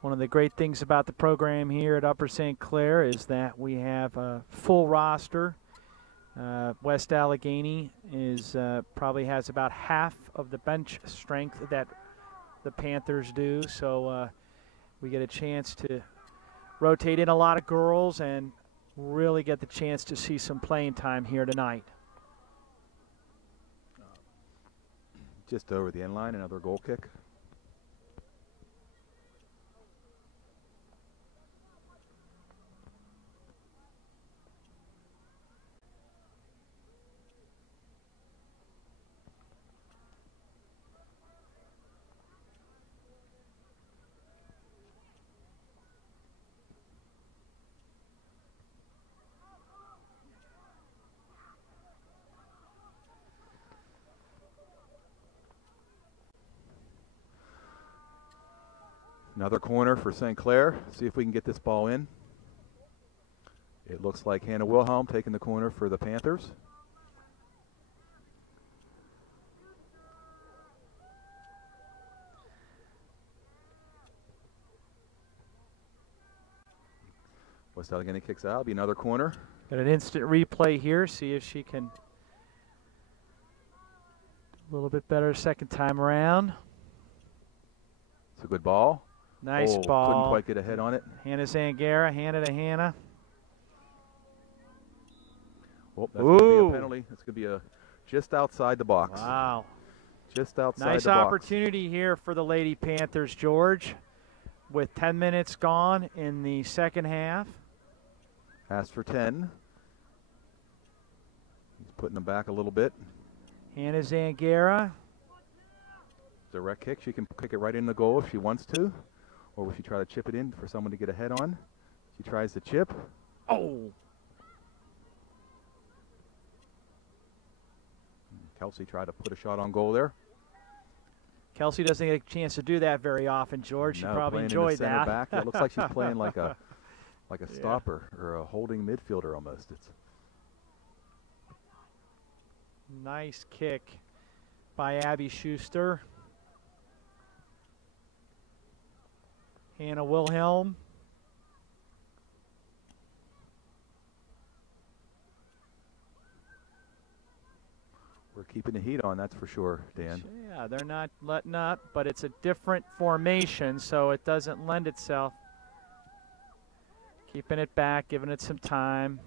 One of the great things about the program here at Upper St. Clair is that we have a full roster. West Allegheny is probably has about half of the bench strength that the Panthers do, so we get a chance to rotate in a lot of girls and really get the chance to see some playing time here tonight. Just over the end line, another goal kick. Another corner for St. Clair. See if we can get this ball in. It looks like Hannah Wilhelm taking the corner for the Panthers. West Allegheny kicks out. Be another corner. Got an instant replay here. See if she can a little bit better second time around. It's a good ball. Nice ball. Couldn't quite get a head on it. Hannah Zangara, Hannah to Hannah. Oh, that's going to be a penalty. It's going to be a just outside the box. Wow. Just outside nice the box. Opportunity here for the Lady Panthers, George, with 10 minutes gone in the second half. Asked for 10. He's putting them back a little bit. Hannah Zangara. Direct kick. She can kick it right in the goal if she wants to. Or if she try to chip it in for someone to get a head on. She tries to chip. Oh! Kelsey tried to put a shot on goal there. Kelsey doesn't get a chance to do that very often, George. She probably enjoyed that. Back. It looks like she's playing like a stopper or a holding midfielder almost. It's nice kick by Abby Schuster. Hannah Wilhelm. We're keeping the heat on, that's for sure, Dan. Yeah, they're not letting up, but it's a different formation, so it doesn't lend itself. Keeping it back, giving it some time.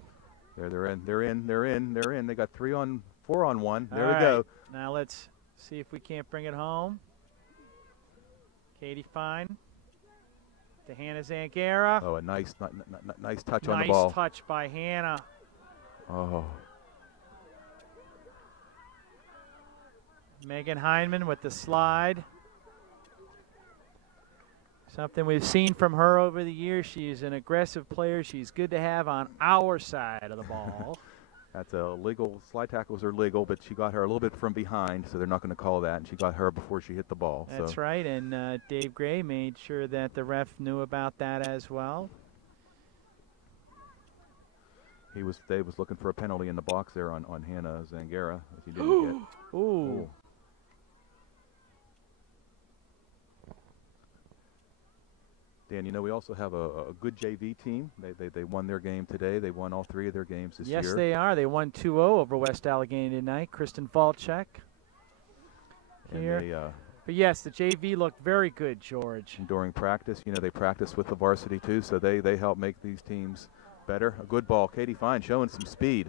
They're in. They got 4 on 1. There we right. go. Now let's see if we can't bring it home. Katie Fine to Hannah Zangara. Oh, a nice touch on the ball. Nice touch by Hannah. Oh. Megan Heineman with the slide. Something we've seen from her over the years. She's an aggressive player. She's good to have on our side of the ball. That's a legal. Slide tackles are legal, but she got her a little bit from behind, so they're not going to call that. And she got her before she hit the ball. That's right. And Dave Gray made sure that the ref knew about that as well. Dave was looking for a penalty in the box there on Hannah Zangara, which he didn't get. Ooh. Dan, you know, we also have a good JV team. They won their game today. They won all 3 of their games this year. Yes, they are. They won 2-0 over West Allegheny tonight. Kristen Falchek here. But yes, the JV looked very good, George. During practice, you know, they practice with the varsity too, so they help make these teams better. A good ball. Katie Fine showing some speed.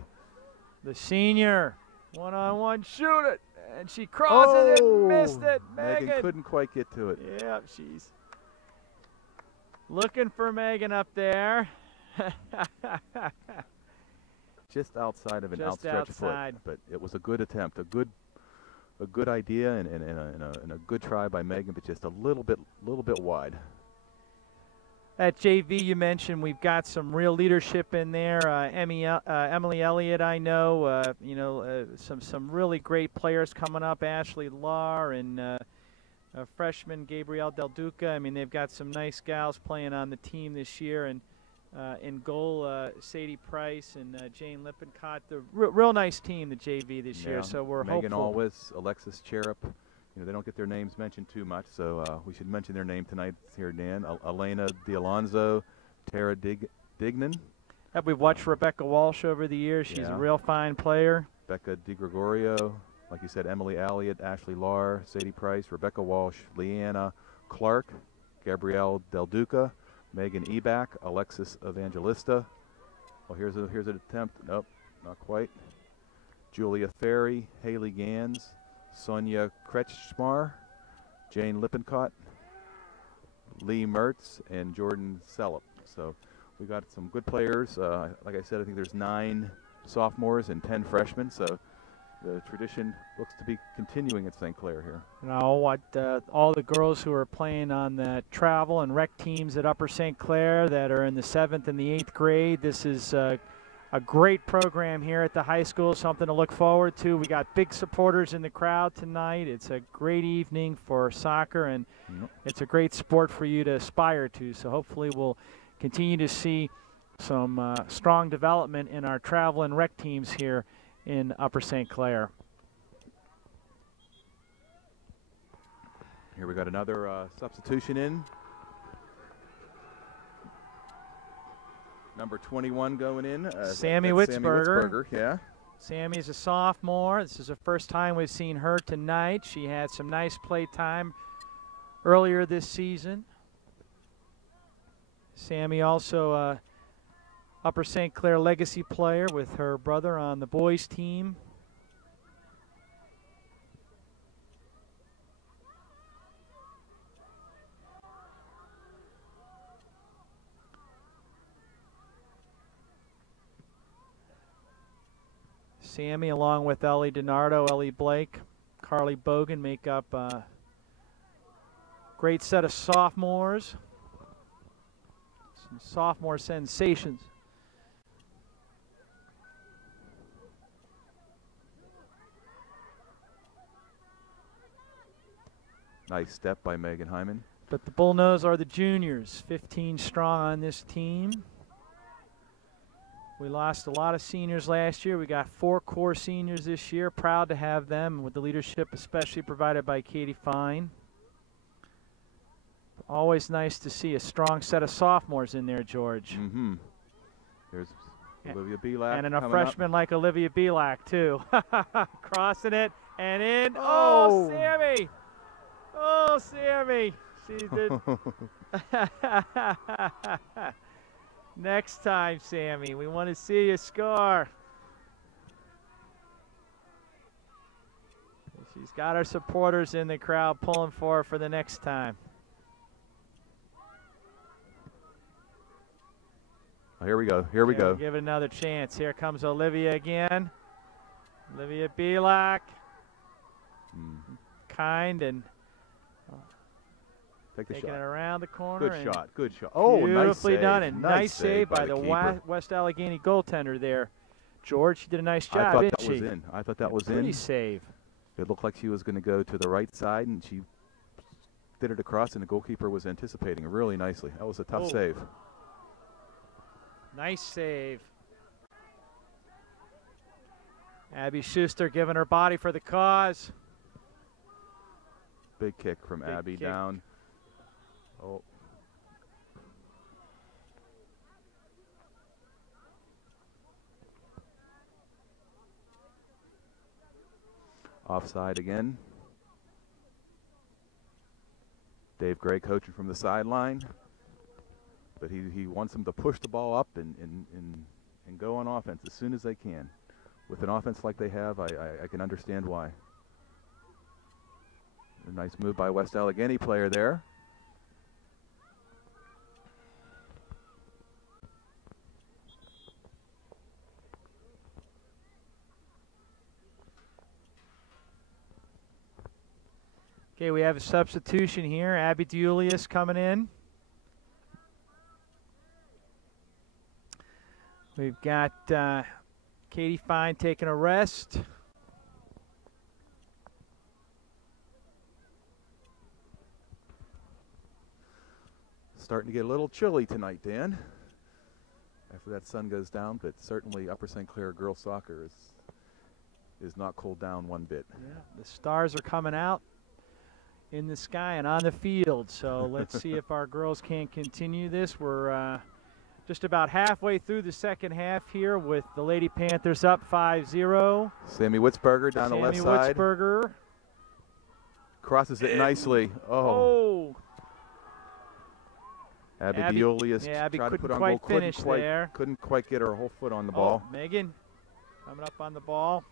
The senior, one-on-one, shoot it. And she crosses it and missed it. Megan couldn't quite get to it. Yeah, she's looking for Megan up there. Just outside of an outstretched foot, but it was a good attempt, a good idea, and a good try by Megan, but just a little bit wide. At JV, you mentioned we've got some real leadership in there. Emily Elliott, I know, some really great players coming up. Ashley Lahr and freshman Gabrielle Del Duca. I mean, they've got some nice gals playing on the team this year. And in goal, Sadie Price and Jane Lippincott. The real nice team, the JV this year. So we're Megan hopeful. Always, Alexis Cherub. You know, they don't get their names mentioned too much, so we should mention their name tonight here, Dan. Elena D'Alonzo, Tara Dignan. We've watched Rebecca Walsh over the years. She's a real fine player. Becca DiGregorio. Like you said, Emily Elliott, Ashley Lahr, Sadie Price, Rebecca Walsh, Leanna Clark, Gabrielle Del Duca, Megan Ebach, Alexis Evangelista. Well, here's an attempt. Nope, not quite. Julia Ferry, Haley Gans, Sonia Kretschmar, Jane Lippincott, Lee Mertz, and Jordan Sellup. So we got some good players. Like I said, I think there's 9 sophomores and 10 freshmen. So the tradition looks to be continuing at St. Clair here. You know, all the girls who are playing on the travel and rec teams at Upper St. Clair that are in the 7th and the 8th grade, this is a great program here at the high school, something to look forward to. We got big supporters in the crowd tonight. It's a great evening for soccer, and it's a great sport for you to aspire to. So hopefully we'll continue to see some strong development in our travel and rec teams here in Upper St. Clair. Here we got another substitution in. Number 21 going in. Sammy Witzberger. Yeah. Sammy's a sophomore. This is the first time we've seen her tonight. She had some nice play time earlier this season. Sammy also a Upper St. Clair legacy player with her brother on the boys team. Sammy, along with Ellie DiNardo, Ellie Blake, Carly Bogan, make up a great set of sophomores. Some sophomore sensations. Nice step by Megan Hyman. But the Bullnose are the juniors, 15 strong on this team. We lost a lot of seniors last year. We got 4 core seniors this year. Proud to have them with the leadership especially provided by Katie Fine. Always nice to see a strong set of sophomores in there, George. Mm-hmm. There's Olivia Belak. And a freshman like Olivia Belak, too. Crossing it and in. Oh, Sammy! Oh, Sammy! She did. Next time, Sammy, we want to see you score. She's got her supporters in the crowd pulling for her for the next time. Oh, here we go. Here we go. Give it another chance. Here comes Olivia again. Olivia Belak. Kind and taking it around the corner. Good shot. Good shot. Oh, beautifully nice done, and nice save by the West Allegheny goaltender there. George, she did a nice job, didn't she? I thought that was in. Pretty save. It looked like she was going to go to the right side, and she did it across, and the goalkeeper was anticipating it really nicely. That was a tough save. Nice save. Abby Schuster giving her body for the cause. Big kick from Abby down. Oh. Offside again. Dave Gray coaching from the sideline. But he wants them to push the ball up and go on offense as soon as they can. With an offense like they have, I can understand why. A nice move by West Allegheny player there. Okay, we have a substitution here. Abby DeUlius coming in. We've got Katie Fine taking a rest. Starting to get a little chilly tonight, Dan, after that sun goes down, but certainly Upper St. Clair girls soccer is not cooled down one bit. Yeah, the stars are coming out in the sky and on the field, so let's see if our girls can continue this. We're just about halfway through the second half here with the Lady Panthers up 5-0. Sammy Witzberger down the left side. Sammy Witzberger. Crosses it nicely. Oh. Abby DeUlius tried to put on goal. Couldn't quite get her whole foot on the ball. Megan coming up on the ball.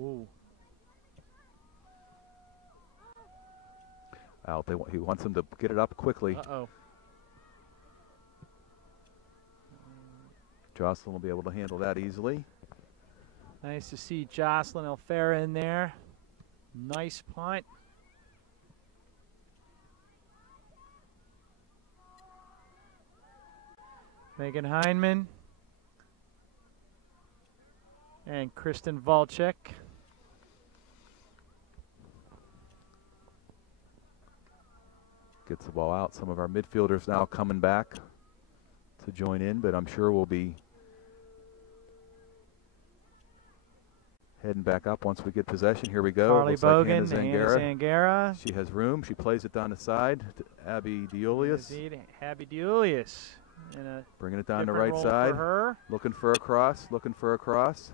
Ooh. Out. He wants them to get it up quickly. Uh-oh. Jocelyn will be able to handle that easily. Nice to see Jocelyn Alfera in there. Nice punt. Megan Heineman and Kristen Volchek. Gets the ball out. Some of our midfielders now coming back to join in, but I'm sure we'll be heading back up once we get possession. Here we go. Carly Looks like Bogan, Hannah Hannah Zangara. She has room. She plays it down the side to Abby DeUlius. Indeed, Abby DeUlius. Bringing it down the Different right role side. for her. Looking for a cross. Looking for a cross.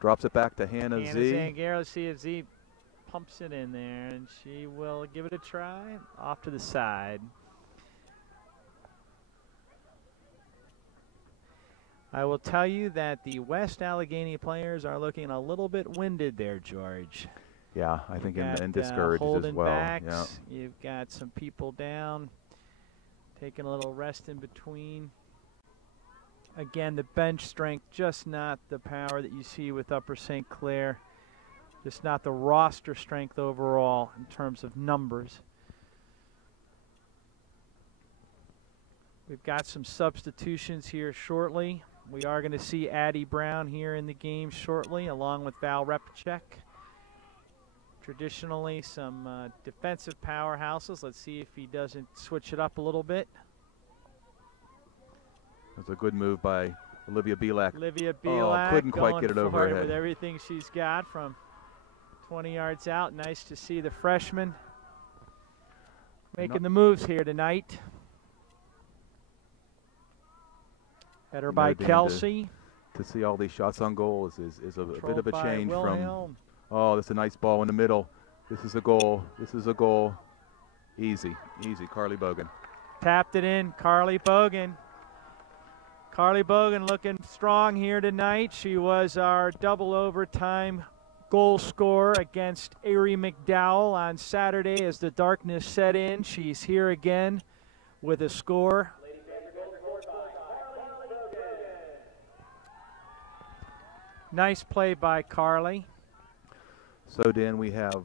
Drops it back to Hannah Z. Zangara. Let's see if Z pumps it in there, and she will give it a try. Off to the side. I will tell you that the West Allegheny players are looking a little bit winded there, George. Yeah, I think You've and got, discouraged as holding well. backs. Yeah. You've got some people down, taking a little rest in between. Again, the bench strength, just not the power that you see with Upper St. Clair. Just not the roster strength overall in terms of numbers. We've got some substitutions here shortly. We are going to see Addie Brown here in the game shortly, along with Val Repchek. Traditionally, some defensive powerhouses. Let's see if he doesn't switch it up a little bit. That's a good move by Olivia Bielak. Olivia Bielak couldn't quite get it over her head. with everything she's got from 20 yards out. Nice to see the freshman making the moves here tonight. Header by Kelsey. To see all these shots on goal is a bit of a change from. Wilhelm. Oh, that's a nice ball in the middle. This is a goal. This is a goal. Easy, easy. Carly Bogan. Tapped it in. Carly Bogan. Carly Bogan looking strong here tonight. She was our double overtime goal scorer against Erie McDowell on Saturday as the darkness set in. She's here again with a score. Nice play by Carly. So, Dan, we have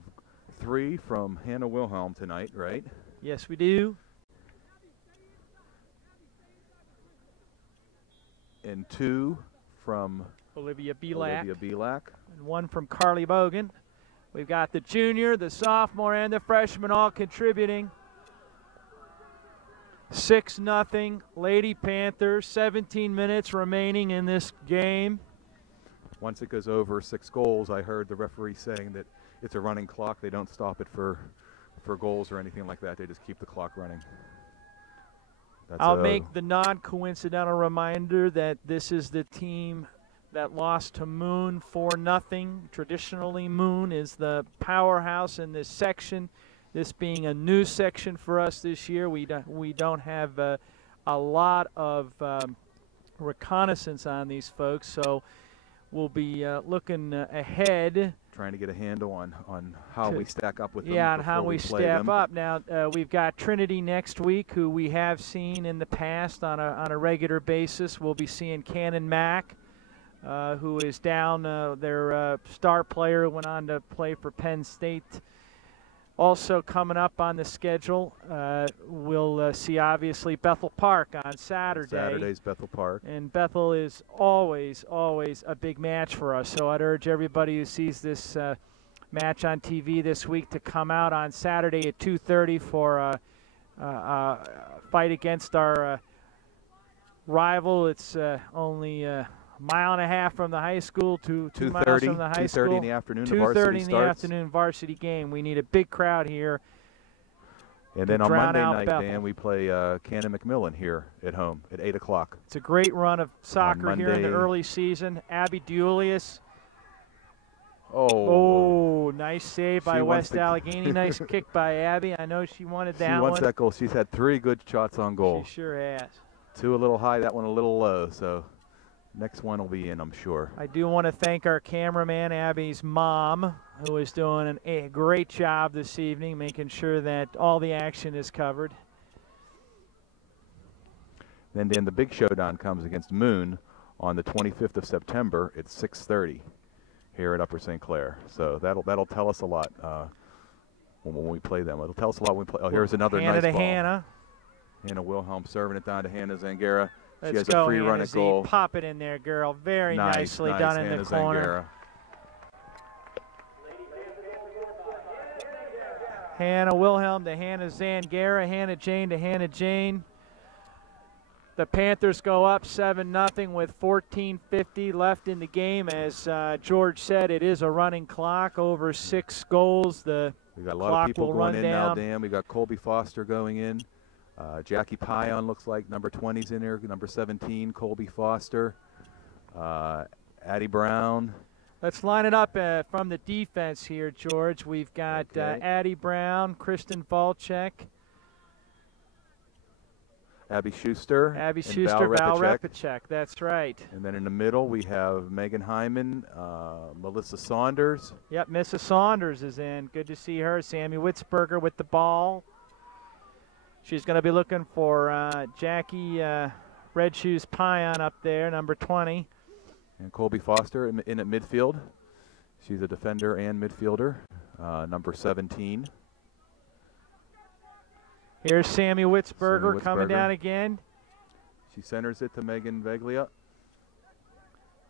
3 from Hannah Wilhelm tonight, right? Yes, we do. And 2 from Olivia Bielak. And 1 from Carly Bogan. We've got the junior, the sophomore, and the freshman all contributing. 6-0 Lady Panthers. 17 minutes remaining in this game. Once it goes over 6 goals, I heard the referee saying that it's a running clock. They don't stop it for goals or anything like that. They just keep the clock running. I'll make the non-coincidental reminder that this is the team that lost to Moon 4-0. Traditionally, Moon is the powerhouse in this section. This being a new section for us this year, we don't have a lot of reconnaissance on these folks, so we'll be looking ahead. Trying to get a handle on how we stack up with them. Yeah, and how we step up. Now, we've got Trinity next week, who we have seen in the past on a regular basis. We'll be seeing Cannon Mack, who is down. Their star player went on to play for Penn State. Also coming up on the schedule, we'll see, obviously, Bethel Park on Saturday. Saturday's Bethel Park. And Bethel is always, always a big match for us. So I'd urge everybody who sees this match on TV this week to come out on Saturday at 2:30 for a fight against our rival. It's only a mile and a half from the high school to 2 miles from the high school. 2:30 in the afternoon. 2:30 in the afternoon varsity game. We need a big crowd here. And then on Monday night, Bethel. Dan, we play Cannon McMillan here at home at 8 o'clock. It's a great run of soccer here in the early season. Abby DeUlius. Oh, nice save by West Allegheny. Nice kick by Abby. I know she wanted that one. She wants that goal. She's had 3 good shots on goal. She sure has. 2 a little high, that one a little low. So next one will be in, I'm sure. I do want to thank our cameraman, Abby's mom, who is doing a great job this evening, making sure that all the action is covered. Then the big showdown comes against Moon on the 25th of September at 6:30. here at Upper St. Clair. So that'll tell us a lot when we play them. It'll tell us a lot when we play. Oh, here's another nice ball. Hannah. Hannah Wilhelm serving it down to Hannah Zangara. She Let's has go, a free Hannah run at Z. goal. Pop it in there, girl. Very nicely done in Hannah the corner. Zangara. Hannah Wilhelm to Hannah Zangara. Hannah Jane to Hannah Jane. The Panthers go up 7-0 with 14:50 left in the game. As George said, it is a running clock, over 6 goals. The We got a lot of people going in now, Dan. We got Colby Foster going in. Jackie Pion looks like number 20's in there. Number 17, Colby Foster. Addie Brown. Let's line it up from the defense here, George. We've got Addie Brown, Kristen Volchek, Abby Schuster. Val Repacek. That's right. And then in the middle, we have Megan Hyman, Melissa Saunders. Yep, Mrs. Saunders is in. Good to see her. Sammy Witzberger with the ball. She's going to be looking for Jackie Red Shoes Pion up there, number 20. And Colby Foster in at midfield. She's a defender and midfielder, number 17. Here's Sammy Witzberger coming down again. She centers it to Megan Veglia.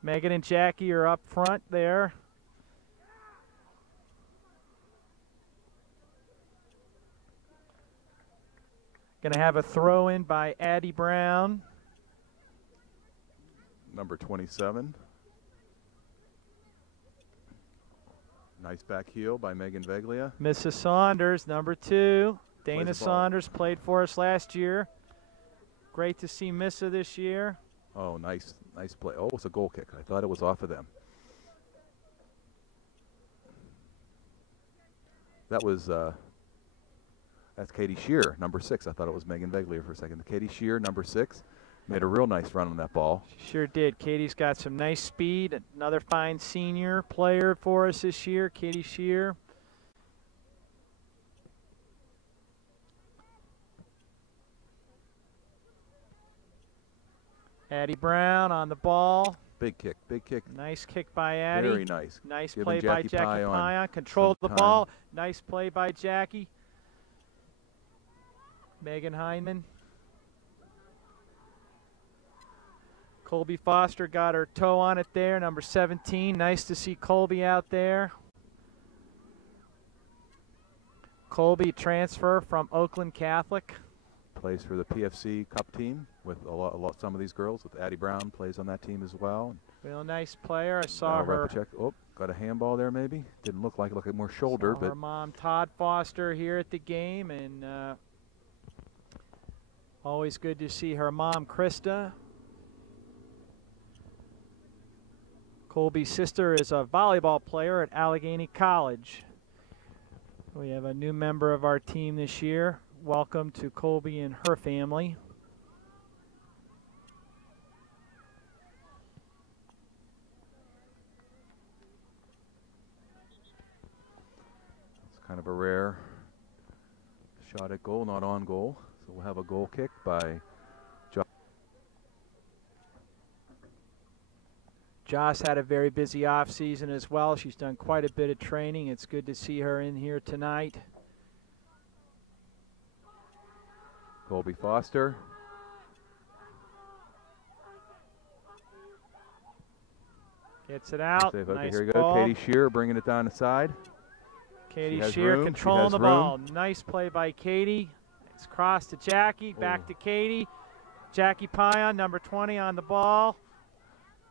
Megan and Jackie are up front there. Going to have a throw in by Addie Brown. Number 27. Nice back heel by Megan Veglia. Mrs. Saunders, number 2. Dana Saunders played for us last year. Great to see Missa this year. Oh, nice play. Oh, it's a goal kick. I thought it was off of them. That was, that's Katie Shear, number 6. I thought it was Megan Veglia for a second. Katie Shear, number 6, made a real nice run on that ball. She sure did. Katie's got some nice speed. Another fine senior player for us this year, Katie Shear. Addie Brown on the ball. Big kick, big kick. Nice kick by Addie. Very nice. Nice play by Jackie Pion. Controlled the ball. Nice play by Jackie. Megan Hyman. Colby Foster got her toe on it there, number 17. Nice to see Colby out there. Colby transfer from Oakland Catholic. Plays for the PFC Cup team with some of these girls. With Addie Brown plays on that team as well. Real nice player. I saw her. Oh, got a handball there maybe. Didn't look like it. Looked like more shoulder. Saw her mom Todd Foster here at the game, and always good to see her mom Krista. Colby's sister is a volleyball player at Allegheny College. We have a new member of our team this year. Welcome to Colby and her family. It's kind of a rare shot at goal, not on goal. So we'll have a goal kick by Joss had a very busy off season as well. She's done quite a bit of training. It's good to see her in here tonight. Colby Foster. Gets it out. Okay, nice here we ball. go. Katie Shear bringing it down the side. Katie Shear controlling the ball. Nice play by Katie. It's crossed to Jackie. Back to Katie. Jackie Pion, number 20 on the ball.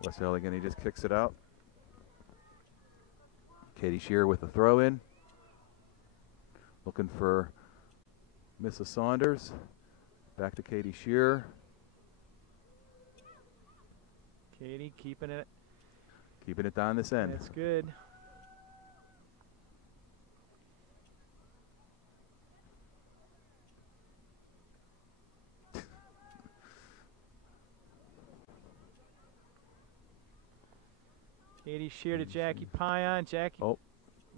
West Allegheny just kicks it out. Katie Shear with the throw in. Looking for Mrs. Saunders. Back to Katie Shear. Katie keeping it down this end. That's good. Katie Shear to Jackie Pion. Jackie. Oh.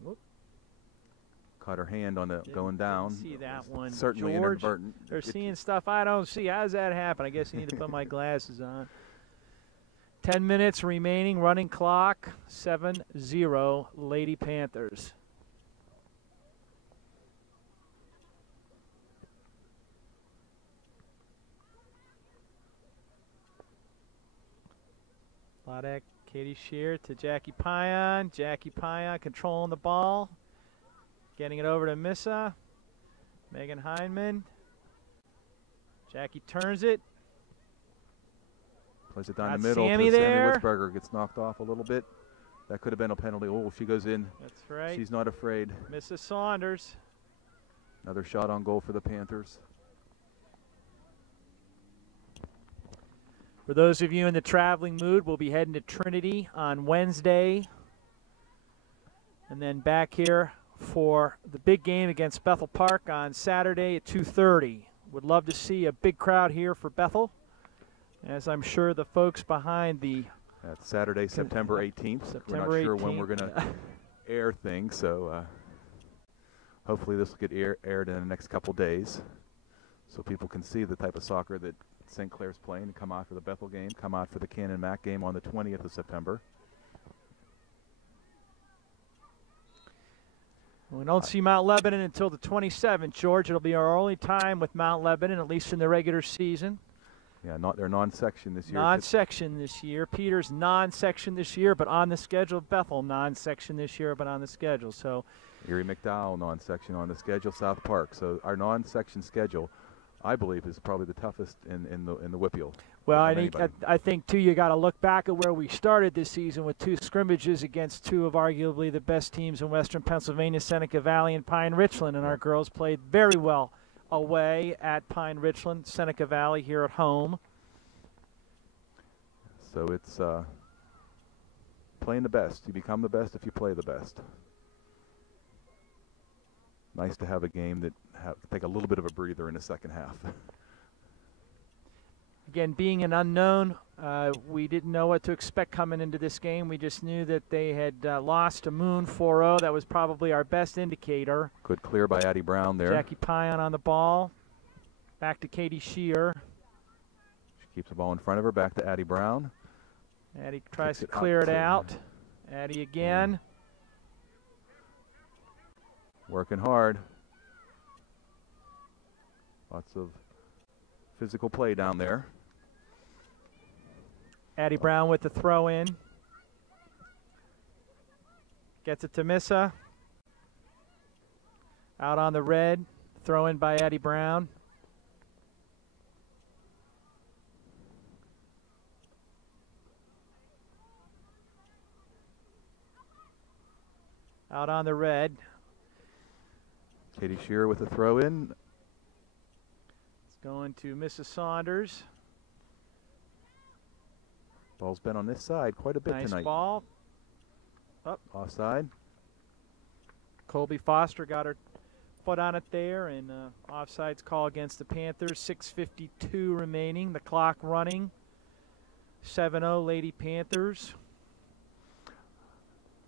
Whoop. Caught her hand on the going down. See that one. Certainly George, inadvertent. they're seeing stuff I don't see. How does that happen? I guess I need to put my glasses on. 10 minutes remaining, running clock, 7-0 Lady Panthers. Lodek, Katie Shear to Jackie Payan. Jackie Payan controlling the ball. Getting it over to Missa. Megan Heinman. Jackie turns it. Plays it down the Got middle Sammy to Sammy there. Witzberger. Gets knocked off a little bit. That could have been a penalty. Oh, she goes in. That's right. She's not afraid. Mrs. Saunders. Another shot on goal for the Panthers. For those of you in the traveling mood, we'll be heading to Trinity on Wednesday. And then back here for the big game against Bethel Park on Saturday at 2:30. Would love to see a big crowd here for Bethel, as I'm sure the folks behind the... That's Saturday, September 18th. We're not sure when we're going to air things, so hopefully this will get aired in the next couple days so people can see the type of soccer that St. Clair's playing and come out for the Bethel game, come out for the Cannon Mac game on the 20th of September. We don't see Mount Lebanon until the 27th, George. It'll be our only time with Mount Lebanon, at least in the regular season. Yeah, they're non-section this year. Non-section this year. Peters non-section this year, but on the schedule. Bethel non-section this year, but on the schedule. So Erie McDowell non-section on the schedule. South Park. So our non-section schedule, I believe, is probably the toughest in the Whippeal. Well, I think too, you got to look back at where we started this season with 2 scrimmages against 2 of arguably the best teams in Western Pennsylvania, Seneca Valley and Pine Richland, and our girls played very well away at Pine Richland, Seneca Valley here at home. So it's playing the best. You become the best if you play the best. Nice to have a game that take a little bit of a breather in the second half. Again, being an unknown, we didn't know what to expect coming into this game. We just knew that they had lost to Moon 4-0. That was probably our best indicator. Good clear by Addie Brown there. Jackie Payan on the ball. Back to Katie Shear. She keeps the ball in front of her. Back to Addie Brown. Addie tries to clear it out. Addie again. Working hard. Lots of physical play down there. Addie Brown with the throw in. Gets it to Missa. Out on the red. Throw in by Addie Brown. Out on the red. Katie Shearer with a throw in. It's going to Mrs. Saunders. Ball's been on this side quite a bit nice tonight. Nice ball. Up. Offside. Colby Foster got her foot on it there, and offside's call against the Panthers. 6:52 remaining. The clock running. 7-0 Lady Panthers.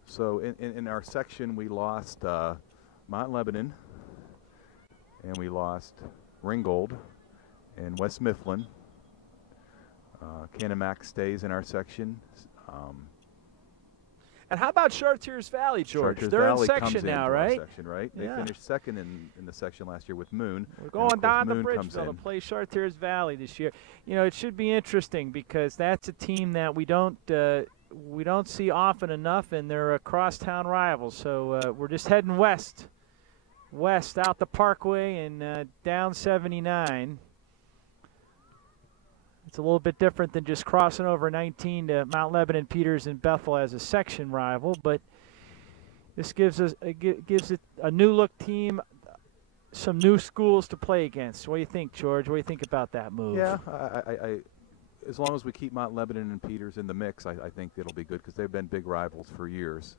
So in our section, we lost Mount Lebanon, and we lost Ringgold and West Mifflin. Canamac stays in our section. And how about Chartiers Valley, George? Chartiers They're Valley in section now, right? Section, right? Yeah. They finished second in the section last year with Moon. We're going down the Moon bridge to play Chartiers Valley this year. You know, it should be interesting because that's a team that we don't see often enough, and they're a crosstown rival. So we're just heading west out the Parkway and down 79. It's a little bit different than just crossing over 19 to Mount Lebanon, Peters, and Bethel as a section rival, but this gives it a new look team, some new schools to play against. What do you think, George? What do you think about that move? Yeah, I as long as we keep Mount Lebanon and Peters in the mix, I think it'll be good because they've been big rivals for years.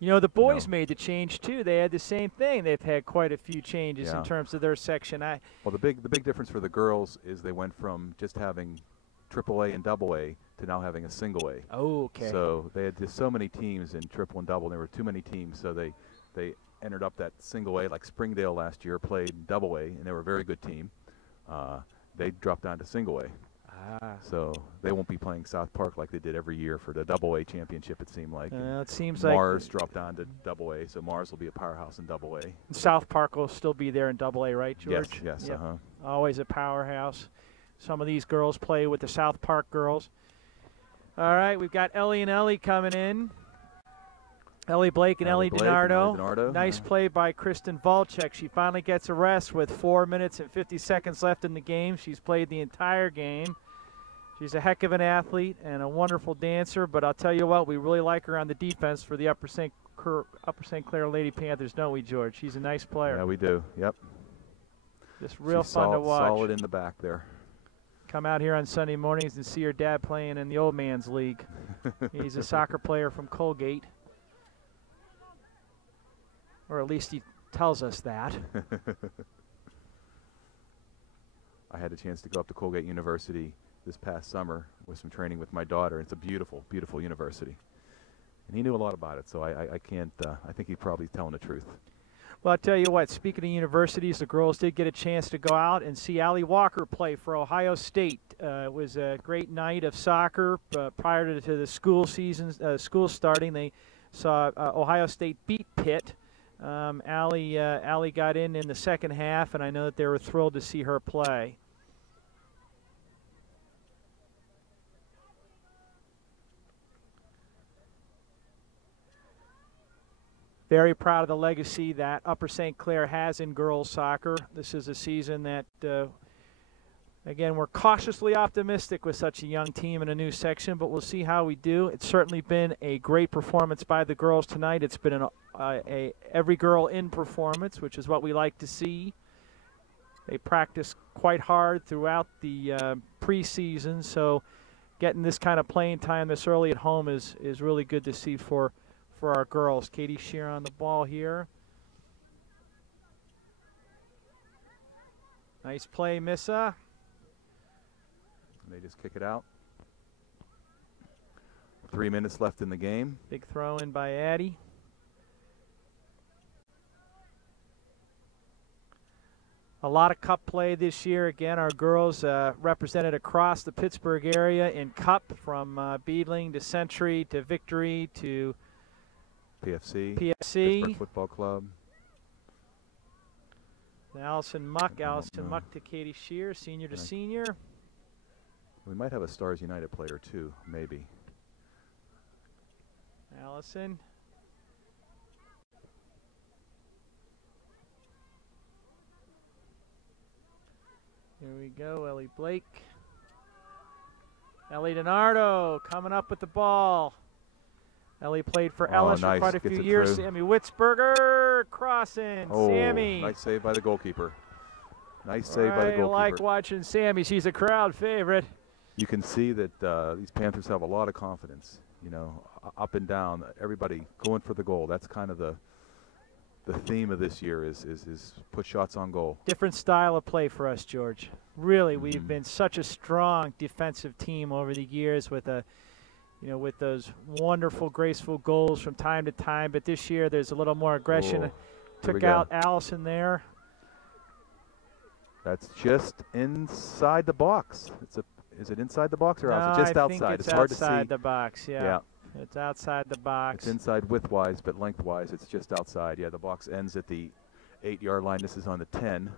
You know, the boys made the change too. They had the same thing. They've had quite a few changes in terms of their section. Well, the big difference for the girls is they went from just having AAA and AA to now having a single A. Oh, okay. So they had just so many teams in triple and double. There were too many teams, so they entered up that single A. Like Springdale last year played AA, and they were a very good team. They dropped down to single A. So they won't be playing South Park like they did every year for the AA championship, it seemed like. It seems Mars dropped down to AA, so Mars will be a powerhouse in AA. South Park will still be there in AA, right, George? Yes, yep. Always a powerhouse. Some of these girls play with the South Park girls. All right, we've got Ellie and Ellie coming in. Ellie Blake and Ellie DiNardo. Nice play by Kristen Volchek. She finally gets a rest with 4 minutes and 50 seconds left in the game. She's played the entire game. She's a heck of an athlete and a wonderful dancer, but I'll tell you what, we really like her on the defense for the Upper St. Clair Lady Panthers, don't we, George? She's a nice player. Yeah, we do. Yep. Just real fun to watch. Solid in the back there. Come out here on Sunday mornings and see her dad playing in the Old Man's League. He's a soccer player from Colgate. Or at least he tells us that. I had a chance to go up to Colgate University this past summer with some training with my daughter. It's a beautiful, beautiful university. And he knew a lot about it, so I can't, I think he's probably telling the truth. Well, I'll tell you what, speaking of universities, the girls did get a chance to go out and see Allie Walker play for Ohio State. It was a great night of soccer prior to the school season, school starting. They saw Ohio State beat Pitt. Allie got in the second half, and I know that they were thrilled to see her play. Very proud of the legacy that Upper St. Clair has in girls soccer. This is a season that, again, we're cautiously optimistic with such a young team in a new section, but we'll see how we do. It's certainly been a great performance by the girls tonight. It's been a every girl in performance, which is what we like to see. They practice quite hard throughout the preseason, so getting this kind of playing time this early at home is really good to see for our girls. Katie Shear on the ball here. Nice play, Missa. They just kick it out. 3 minutes left in the game. Big throw in by Addie. A lot of cup play this year. Again, our girls represented across the Pittsburgh area in cup, from Beadling to Century to Victory to PFC. Pittsburgh Football Club. Allison Muck to Katie Shear, senior to senior. We might have a Stars United player too, maybe. Allison. Here we go, Ellie Blake. Ellie DiNardo coming up with the ball. Ellie played for Ellis for quite a few years. Sammy Witzberger crossing. Sammy. Nice save by the goalkeeper. Nice save by the goalkeeper. I like watching Sammy. She's a crowd favorite. You can see that these Panthers have a lot of confidence. You know, up and down, everybody going for the goal. That's kind of the theme of this year is put shots on goal. Different style of play for us, George. Really, we've been such a strong defensive team over the years with with those wonderful, graceful goals from time to time. But this year, there's a little more aggression. Took out Allison there. That's just inside the box. Is it inside the box or outside? Just outside. It's hard to see. Outside the box, yeah. It's outside the box. It's inside widthwise, but lengthwise, it's just outside. Yeah, the box ends at the 8-yard line. This is on the 10,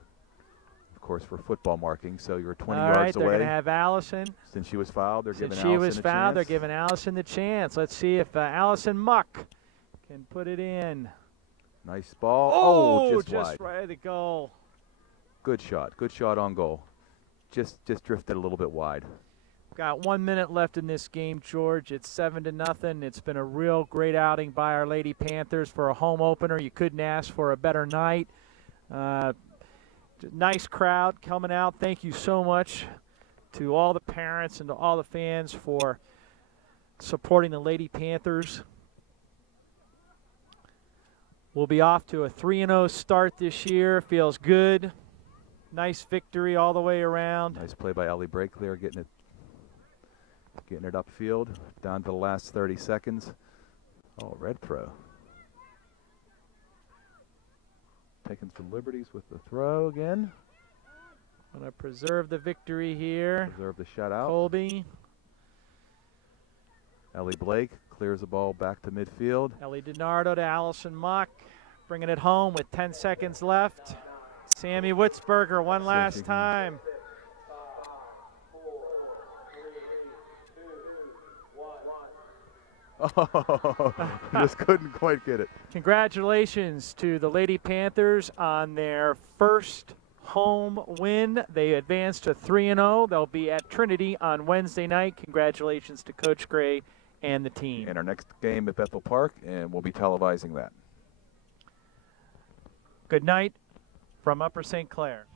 of course, for football marking. So you're 20 yards away. All right, they're going to have Allison. Since she was fouled, they're giving Allison a chance. Since she was fouled, they're giving Allison the chance. Let's see if Allison Muck can put it in. Nice ball. Just wide. Right at the goal. Good shot. Good shot on goal. Just drifted a little bit wide. Got 1 minute left in this game, George. It's 7-0. It's been a real great outing by our Lady Panthers for a home opener. You couldn't ask for a better night. Nice crowd coming out. Thank you so much to all the parents and to all the fans for supporting the Lady Panthers. We'll be off to a 3-0 start this year. Feels good. Nice victory all the way around. Nice play by Ellie Blake there, getting it upfield, down to the last 30 seconds. Oh, red throw. Taking some liberties with the throw again. And Want to preserve the victory here. Preserve the shutout. Colby. Ellie Blake clears the ball back to midfield. Ellie DiNardo to Allison Mock, bringing it home with 10 seconds left. Sammy Witzberger one last time. Oh, just couldn't quite get it. Congratulations to the Lady Panthers on their first home win. They advanced to 3-0. They'll be at Trinity on Wednesday night. Congratulations to Coach Gray and the team. And our next game at Bethel Park, and we'll be televising that. Good night from Upper St. Clair.